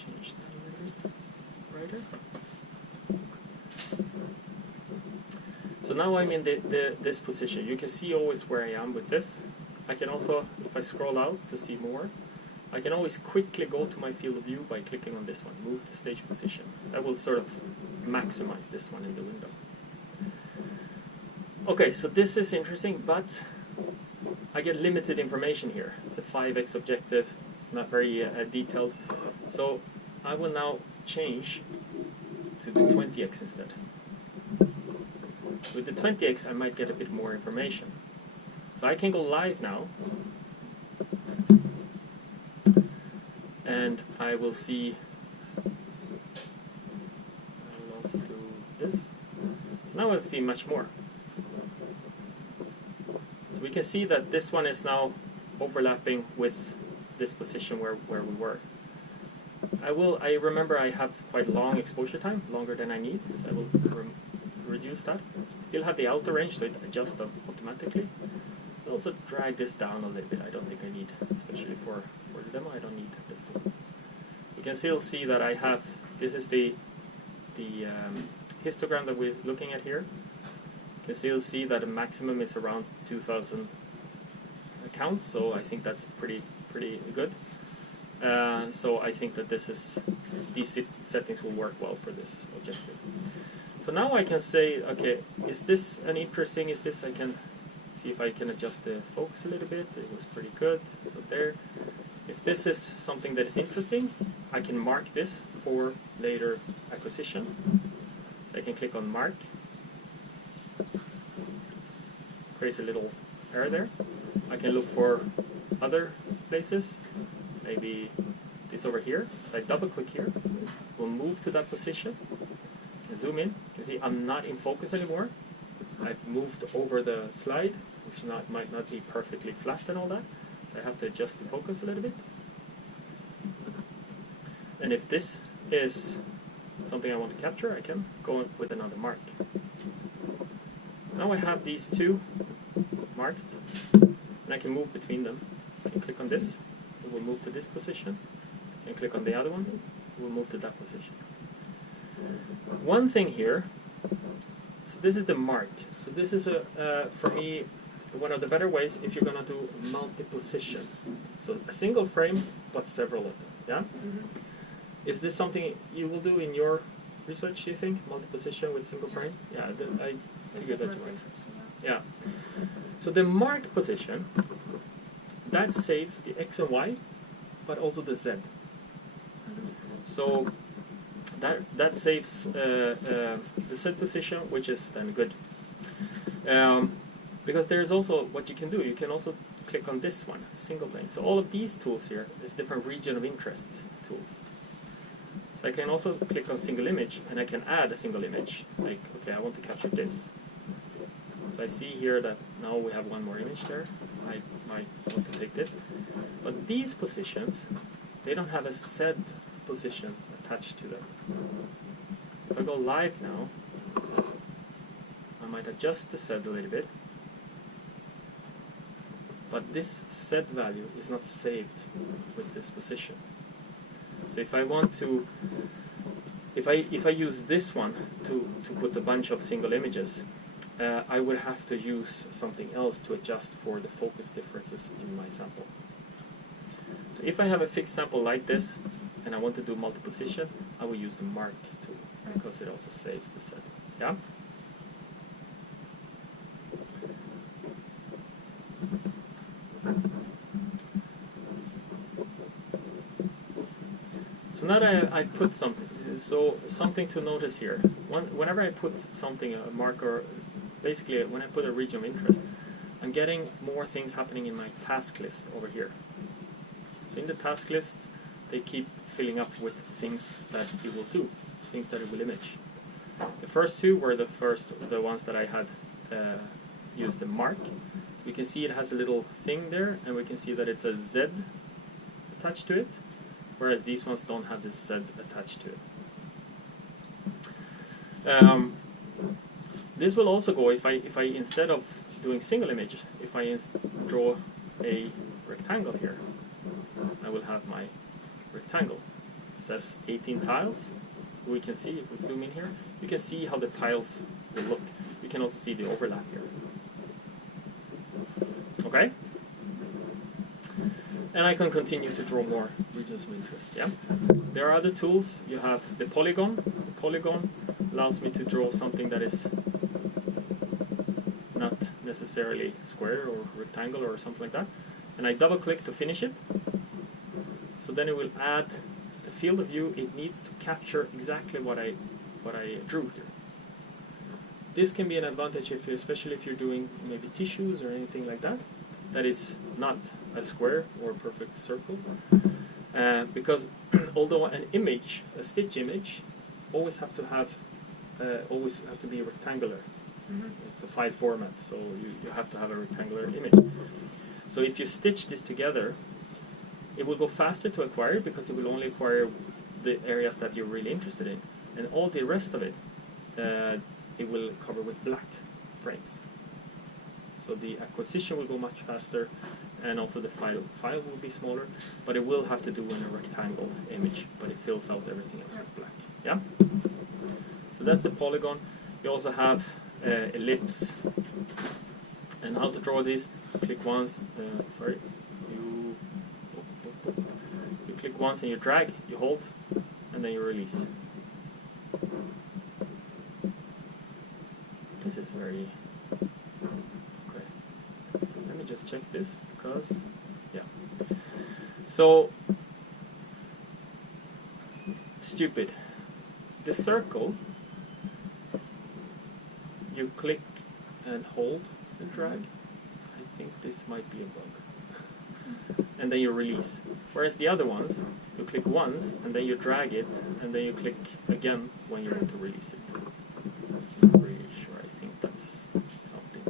Change that a little bit brighter. So now I'm in this position. You can see always where I am with this. I can also, if I scroll out to see more, I can always quickly go to my field of view by clicking on this one, move to stage position. That will sort of maximize this one in the window. Okay, so this is interesting, but I get limited information here. It's a 5x objective. It's not very detailed. So I will now change to the 20x instead. With the 20x, I might get a bit more information. So I can go live now, and I will see. I'll also do this. Now I'll see much more. So we can see that this one is now overlapping with this position where we were. I remember I have quite long exposure time, longer than I need, so I will reduce that. Still have the outer range, so it adjusts automatically. I'll also drag this down a little bit. I don't think I need, especially for the demo, I don't need the full. You can still see that I have, this is the histogram that we're looking at here. You can still see that the maximum is around 2,000 counts, so I think that's pretty good. So I think that these settings will work well for this objective. So now I can say, okay, is this I can see if I can adjust the focus a little bit. It was pretty good. So there, if this is something that is interesting, I can mark this for later acquisition. I can click on mark. Creates a little arrow there. I can look for other places, maybe this over here. So I double click here. We'll move to that position. Zoom in. You can see I'm not in focus anymore. I've moved over the slide, which might not be perfectly flat and all that. I have to adjust the focus a little bit. And if this is something I want to capture, I can go with another mark. Now I have these two marked, and I can move between them. I can click on this, it will move to this position, and click on the other one, it will move to that position. One thing here, so this is the mark. So this is, for me, one of the better ways if you're going to do multi-position. So a single frame, but several of them, yeah? Mm-hmm. Is this something you will do in your research, do you think? Multi-position with single frame? Yeah, I figured that you might. Yeah. So the marked position, that saves the X and Y, but also the Z. So that saves the Z position, which is then good. Because there's also what you can do. You can also click on this one, single plane. So all of these tools here is different region of interest tools. So I can also click on single image, and I can add a single image. Like, okay, I want to capture this. So I see here that now we have one more image there. I might want to take this. But these positions, they don't have a Z position attached to them. If I go live now, I might adjust the Z a little bit. But this Z value is not saved with this position. So if I want to, if I use this one to put a bunch of single images, I would have to use something else to adjust for the focus differences in my sample. So if I have a fixed sample like this, and I want to do multi-position, I will use the mark tool, because it also saves the set. Yeah? So now that I put something, so something to notice here. Whenever I put something, a marker, basically when I put a region of interest, I'm getting more things happening in my task list over here. So in the task list, they keep filling up with things that it will do, things that it will image. The first two were the ones that I had used the mark. We can see it has a little thing there, and we can see that it's a Z attached to it, whereas these ones don't have this Z attached to it. This will also go if I instead of doing single image, if I draw a rectangle here, I will have my rectangle. It says 18 tiles. We can see, if we zoom in here, you can see how the tiles will look. You can also see the overlap here. Okay? And I can continue to draw more regions of interest. Yeah. There are other tools. You have the polygon. The polygon allows me to draw something that is not necessarily square or rectangle or something like that. And I double click to finish it. So then it will add the field of view. It needs to capture exactly what I drew here. This can be an advantage especially if you're doing maybe tissues or anything like that. That is not a square or a perfect circle, because although an image, a stitch image, always have to be rectangular. The 5 format, so you have to have a rectangular image. So if you stitch this together, it will go faster to acquire because it will only acquire the areas that you're really interested in, and all the rest of it, it will cover with black frames. So the acquisition will go much faster, and also the file will be smaller, but it will have to do in a rectangle image, but it fills out everything else with black. Yeah? So that's the polygon. You also have ellipse. And how to draw this, click once, you click once and you drag, you hold, and then you release. This is very... okay. Let me just check this, because, yeah. So, stupid. The circle, you click and hold and drag. I think this might be a bug. And then you release. Whereas the other ones, you click once, and then you drag it, and then you click again when you want to release it. I'm not really sure. I think that's something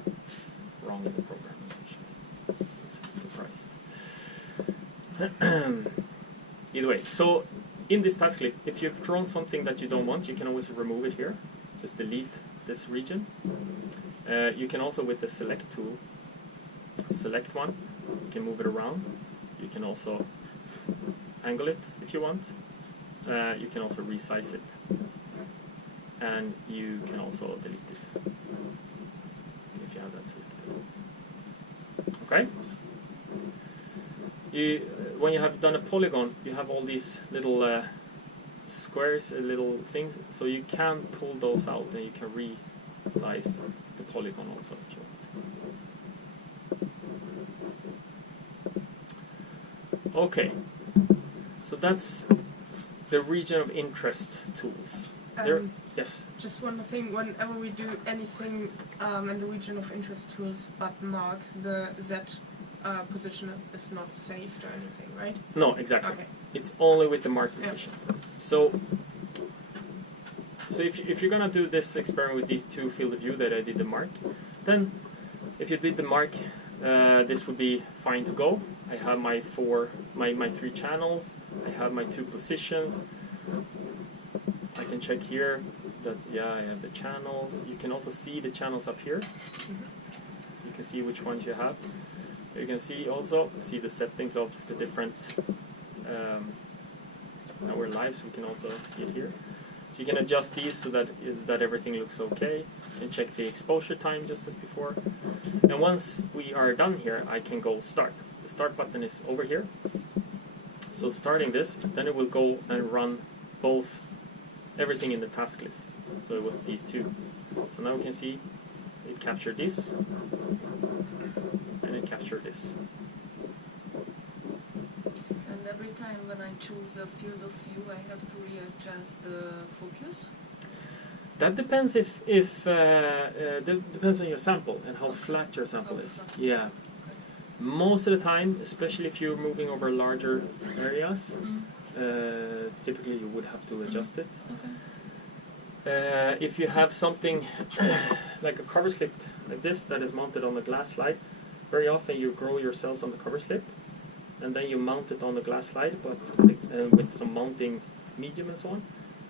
wrong in the program, actually. I'm surprised. Either way, so in this task list, if you've drawn something that you don't want, you can always remove it here. Just delete this region. You can also, with the select tool, select one. You can move it around. You can also angle it if you want. You can also resize it. And you can also delete it if you have that selected. Okay? When you have done a polygon, you have all these little squares, little things, so you can pull those out and you can resize the polygon also if you want. Okay, so that's the region of interest tools. Yes? Just one more thing, whenever we do anything in the region of interest tools but mark, the Z position is not saved or anything, right? No, exactly. Okay. It's only with the mark position. Yeah. So if you're going to do this experiment with these two field of view that I did the mark, then if you did the mark, this would be fine to go. I have my 3 channels, I have my 2 positions. I can check here that, yeah, I have the channels. You can also see the channels up here. So you can see which ones you have. You can see the settings of the different, now we're live, so we can also see it here. So you can adjust these so that everything looks okay, and check the exposure time just as before. And once we are done here, I can go start. The start button is over here. So starting this, then it will go and run everything in the task list. So it was these 2. So now we can see it captured this, and it captured this. And every time when I choose a field of view, I have to readjust the focus? That depends depends on your sample and how flat your sample is. Yeah. Most of the time, especially if you're moving over larger areas, typically you would have to adjust it. Okay. If you have something like a cover slip like this that is mounted on a glass slide, very often you grow your cells on the cover slip and then you mount it on the glass slide, but with some mounting medium and so on,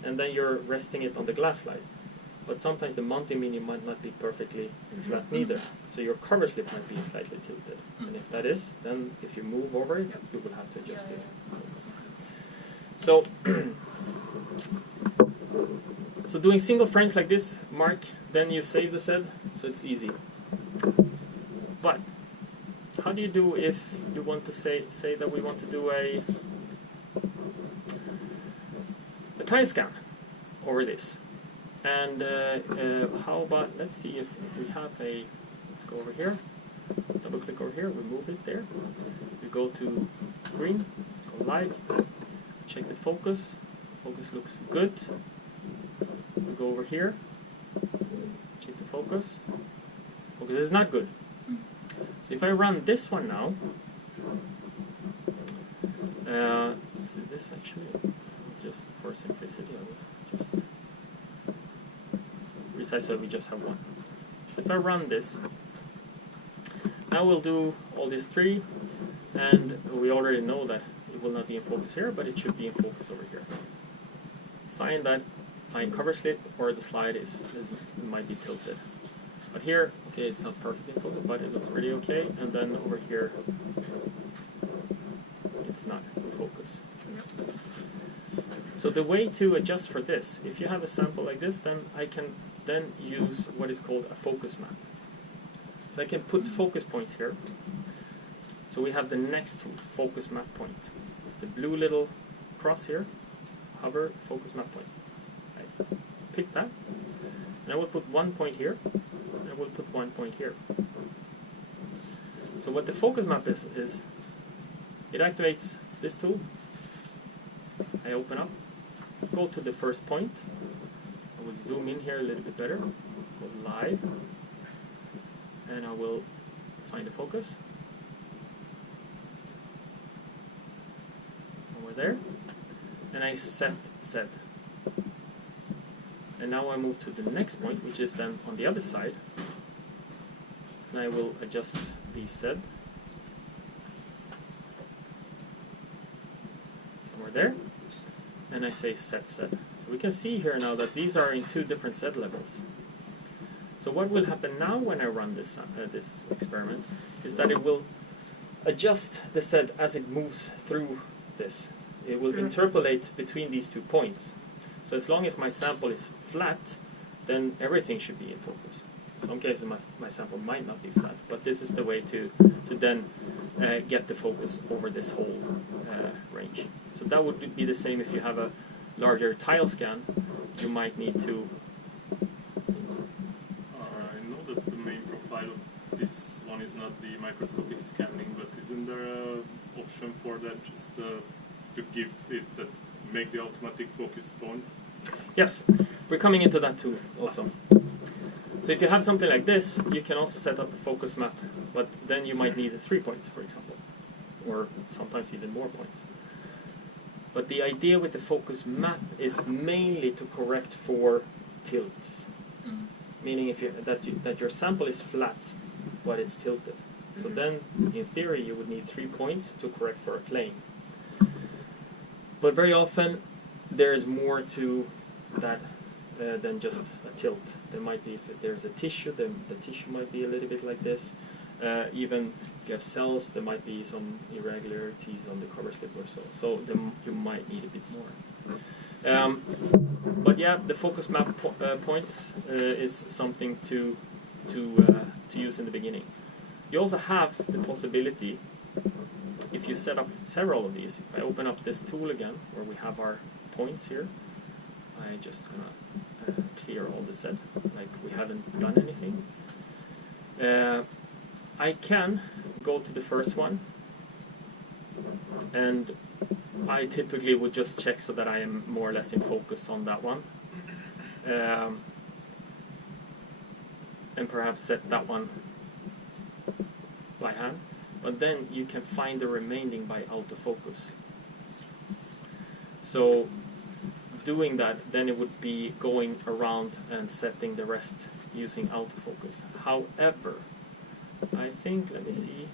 and then you're resting it on the glass slide. But sometimes the mounting medium might not be perfectly flat neither, so your cover slip might be slightly tilted. And if that is, then if you move over it, you will have to adjust it. So, so doing single frames like this, mark, then you save the SED, so it's easy. But how do you do if you want to say that we want to do a tile scan over this? And how about, let's see if we have a, let's go over here, double click over here, remove it there. We go to green, go live, check the focus. Focus looks good. We go over here, check the focus. Focus is not good. So if I run this one now, this actually, just for simplicity, I will just resize so we just have one. If I run this, now we'll do all these three, and we already know that it will not be in focus here, but it should be in focus over here. Sign that my cover slip or the slide is might be tilted. But here, okay, it's not perfectly in focus, but it looks pretty okay. And then over here, it's not in focus. So the way to adjust for this, if you have a sample like this, then I can then use what is called a focus map. So I can put focus points here. So we have the next focus map point. It's the blue little cross here. Hover, focus map point. I pick that, and I will put 1 point here, and I will put 1 point here. So what the focus map is it activates this tool. I open up, go to the first point. I will zoom in here a little bit better, go live, and I will find the focus. And we're there. And I set. And now I move to the next point, which is then on the other side. And I will adjust the set. And we're there. And I say set. So we can see here now that these are in two different set levels. So what will happen now when I run this this experiment is that it will adjust the set as it moves through this. It will interpolate between these 2 points. So as long as my sample is flat, then everything should be in focus. In some cases my sample might not be flat, but this is the way to then get the focus over this whole range. So that would be the same if you have a larger tile scan. You might need to... I know that the main profile of this one is not the microscopic scanning, but isn't there an option for that, just to give it that, make the automatic focus points? Yes, we're coming into that too also. So if you have something like this, you can also set up a focus map, but then you might need 3 points, for example, or sometimes even more points. But the idea with the focus map is mainly to correct for tilts, meaning if that your sample is flat, but it's tilted. So then, in theory, you would need 3 points to correct for a plane. But very often, there's more to that than just a tilt. There might be, if there's a tissue, then the tissue might be a little bit like this. Even if you have cells, there might be some irregularities on the cover slip or so. So then you might need a bit more. But yeah, the focus map points is something to use in the beginning. You also have the possibility, if you set up several of these, if I open up this tool again, where we have our points here, I'm just gonna clear all the set, like we haven't done anything. I can go to the first one, and I typically would just check so that I am more or less in focus on that one. And perhaps set that one by hand. but then you can find the remaining by autofocus. So doing that, then it would be going around and setting the rest using autofocus. However, I think, let me see,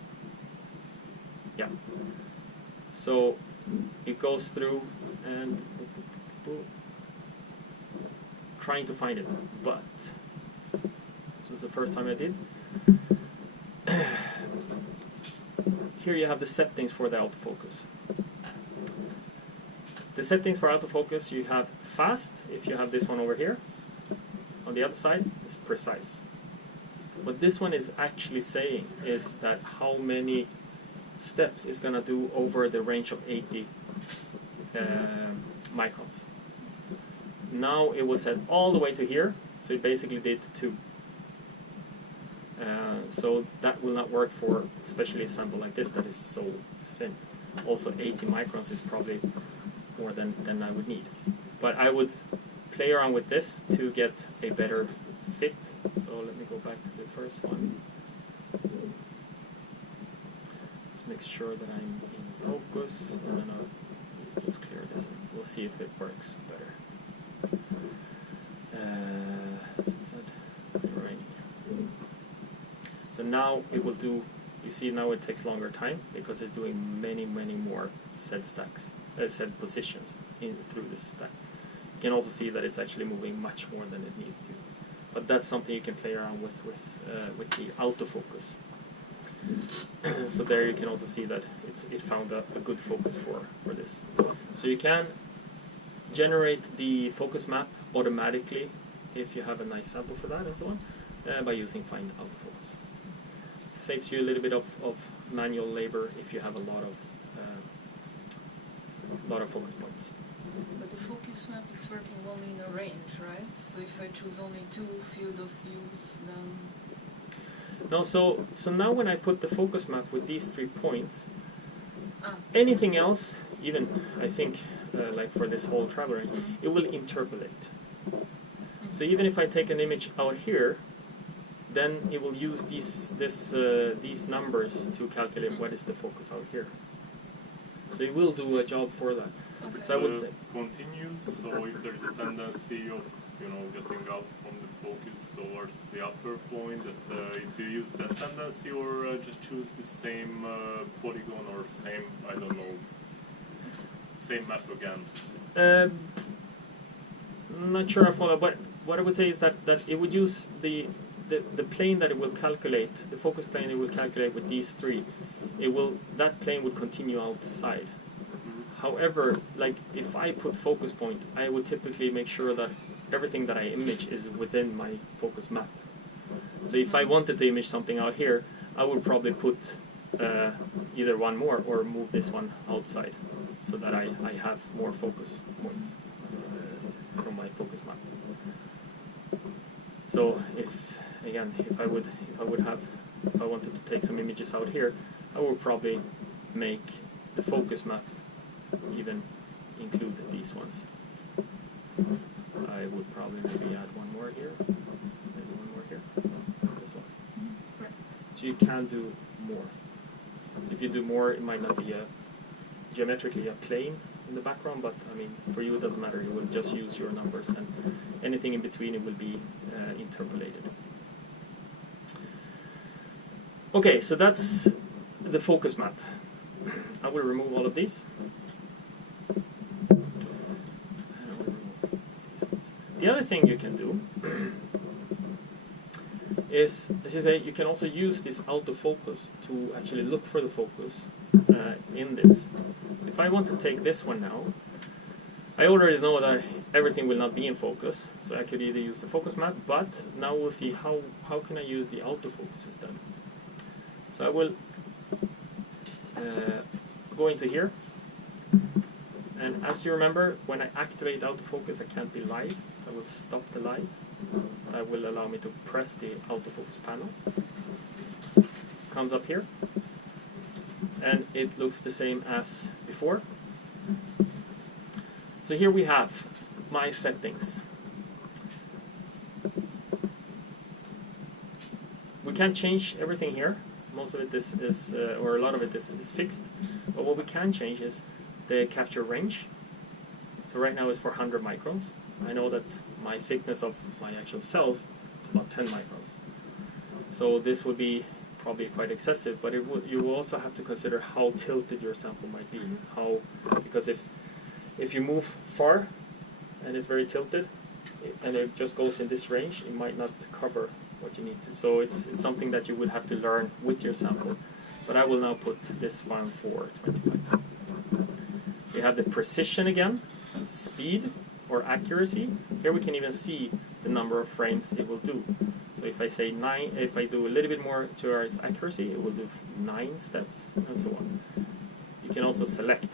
yeah, so it goes through and trying to find it, but this was the first time I did. Here you have the settings for the autofocus. The settings for autofocus, you have fast, if you have this one over here. On the other side, is precise. What this one is actually saying is that how many steps it's going to do over the range of 80 microns. Now it was set all the way to here, so it basically did 2. So that will not work for especially a sample like this that is so thin. Also 80 microns is probably more than I would need. But I would play around with this to get a better fit. So let me go back to the first one. Just make sure that I'm in focus, and then I'll just clear this and we'll see if it works better. So now it will do, you see now it takes longer time because it's doing many more set stacks, set positions through this stack. You can also see that it's actually moving much more than it needs to. But that's something you can play around with the autofocus. So there you can also see that it found a good focus for this. So you can generate the focus map automatically if you have a nice sample for that and so on by using find autofocus. Saves you a little bit of manual labor if you have a lot of focus points. But the focus map is working only in a range, right? So if I choose only 2 field of views, then... No, so now when I put the focus map with these 3 points, anything else, even I think like for this whole travel range, it will interpolate. So even if I take an image out here, then it will use these numbers to calculate what is the focus out here. So it will do a job for that. Okay. So I would say continues. So if there's a tendency of getting out from the focus towards the upper point, that if you use that tendency, or just choose the same polygon or same, I don't know, same map again. I'm not sure I follow, but what I would say is that it would use the plane that it will calculate, the focus plane it will calculate with these 3. That plane would continue outside. However, like if I put focus point, I would typically make sure that everything that I image is within my focus map. So if I wanted to image something out here, I would probably put either one more or move this one outside so that I have more focus points from my focus map. So if I wanted to take some images out here, I would probably make the focus map even include these ones. I would probably maybe add one more here, maybe one more here, this one. Right. So you can do more. If you do more, it might not be geometrically a plane in the background, but I mean, for you it doesn't matter. You will just use your numbers, and anything in between it will be interpolated. Okay, so that's the focus map. I will remove all of these. The other thing you can do is, as you say, you can also use this autofocus to actually look for the focus in this. So if I want to take this one now, I already know that everything will not be in focus, so I could either use the focus map, but now we'll see how can I use the autofocus instead. So I will go into here, and as you remember, when I activate autofocus, I can't be live, so I will stop the live. That will allow me to press the autofocus panel. Comes up here, and it looks the same as before. So here we have my settings. We can't change everything here. Most of it is or a lot of it is fixed. But what we can change is the capture range. So right now it's for 100 microns. I know that my thickness of my actual cells is about 10 microns. So this would be probably quite excessive, but you will also have to consider how tilted your sample might be. Because if you move far and it's very tilted, and it just goes in this range, it might not cover what you need to. So it's something that you would have to learn with your sample. But I will now put this one for 25. We have the precision again, speed or accuracy. Here we can even see the number of frames it will do. So if I say 9, if I do a little bit more towards accuracy, it will do 9 steps and so on. You can also select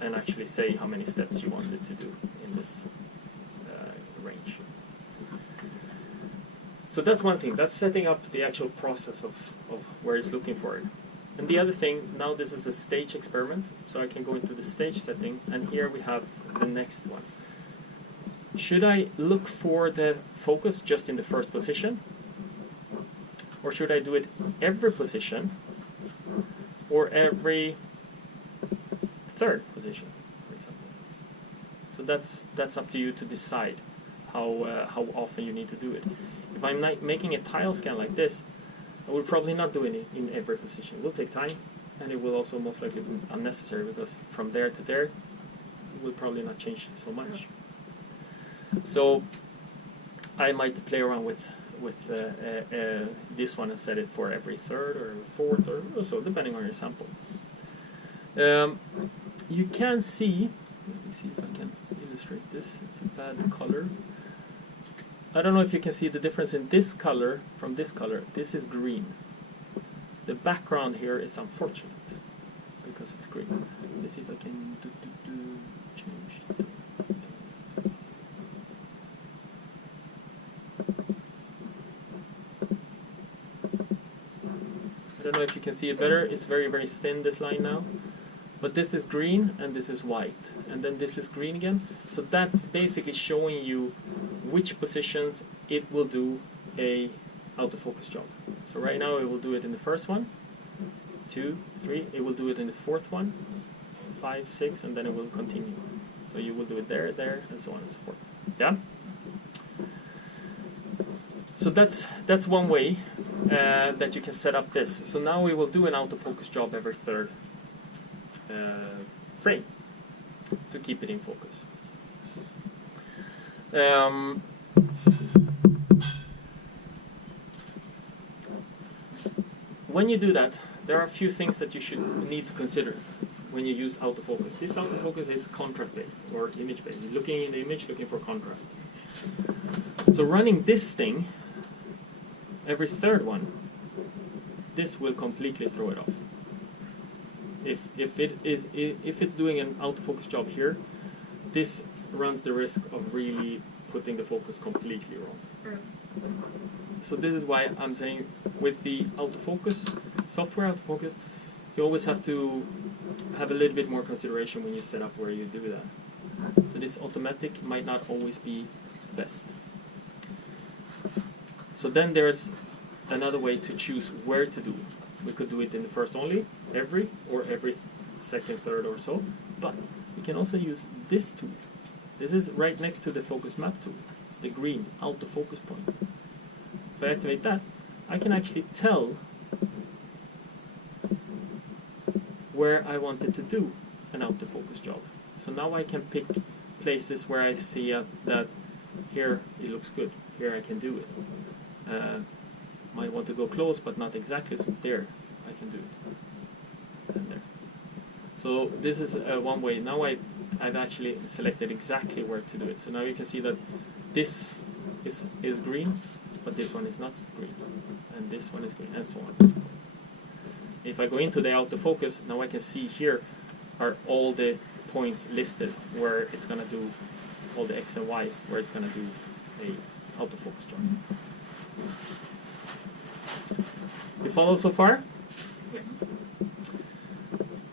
and actually say how many steps you want it to do in this range. So that's one thing. That's setting up the actual process of where it's looking for it. And the other thing, now this is a stage experiment, so I can go into the stage setting, and here we have the next one. Should I look for the focus just in the first position? Or should I do it every position? Or every third position, for example? So that's up to you to decide how often you need to do it. If I'm making a tile scan like this, I will probably not do it in every position. It will take time, and it will also most likely be unnecessary, because from there to there, it will probably not change so much. So I might play around with this one and set it for every third or fourth or so, depending on your sample. You can see, let me see if I can illustrate this. It's a bad color. I don't know if you can see the difference in this color from this color. This is green. The background here is unfortunate because it's green. Let me see if I can change. I don't know if you can see it better. It's very, very thin, this line now. But this is green and this is white. And then this is green again. So that's basically showing you which positions it will do a autofocus job. So right now it will do it in the first one, 2, 3. It will do it in the fourth one, 5, 6, and then it will continue. So you will do it there, there, and so on and so forth. Yeah. So that's one way that you can set up this. So now we will do an autofocus job every third frame to keep it in focus. When you do that, there are a few things that you should need to consider when you use autofocus. This autofocus is contrast-based or image-based. You're looking in the image, looking for contrast. So running this thing, every third one, this will completely throw it off. If it's doing an autofocus job here, this runs the risk of really putting the focus completely wrong. So this is why I'm saying with the autofocus, software autofocus, you always have to have a little bit more consideration when you set up where you do that. So this automatic might not always be best. So then there's another way to choose where to do it. We could do it in the first only, every second, third or so, but we can also use this tool. This is right next to the focus map tool. It's the green autofocus point. If I activate that, I can actually tell where I wanted to do an autofocus job. So now I can pick places where I see that here it looks good. Here I can do it. Might want to go close, but not exactly. So there, I can do it. And there. So this is one way. Now I've actually selected exactly where to do it. So now you can see that this is green, but this one is not green, and this one is green, and so on and so forth. If I go into the autofocus, now I can see here are all the points listed where it's going to do all the X and Y, where it's going to do a autofocus job. You follow so far? Yeah.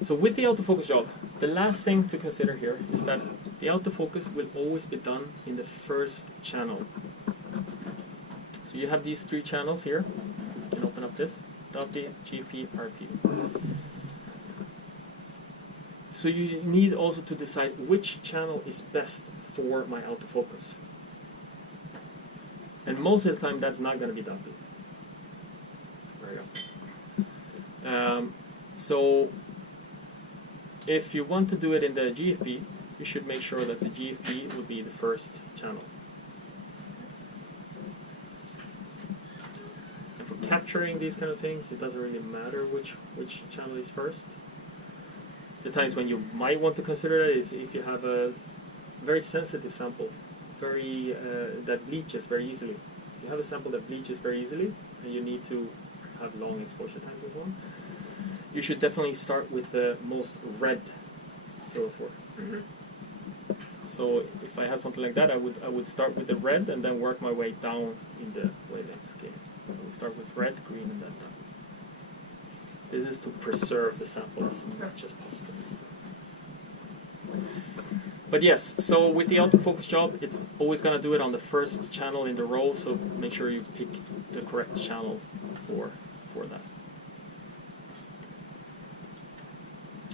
So with the autofocus job, the last thing to consider here is that the autofocus will always be done in the first channel. So you have these 3 channels here. You can open up this. .B, GFP, RP. So you need also to decide which channel is best for my autofocus. And most of the time that's not going to be .B. There you go. So if you want to do it in the GFP, you should make sure that the GFP will be the first channel. And for capturing these kind of things, it doesn't really matter which channel is first. The times when you might want to consider it is if you have a very sensitive sample, that bleaches very easily. If you have a sample that bleaches very easily, and you need to have long exposure times and so on, you should definitely start with the most red fluorophore. Mm-hmm. So if I had something like that, I would start with the red and then work my way down in the wavelength scale. So I would start with red, green, and then down. This is to preserve the sample as much as possible. But yes, so with the autofocus job, it's always going to do it on the first channel in the row, so make sure you pick the correct channel for that.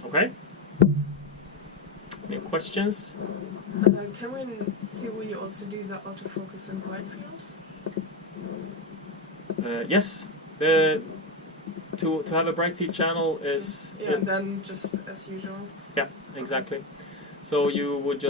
Okay? Any questions? Can we in theory also do the autofocus in bright field? Yes. To have a bright field channel is... Yeah, then just as usual. Yeah, exactly. So you would just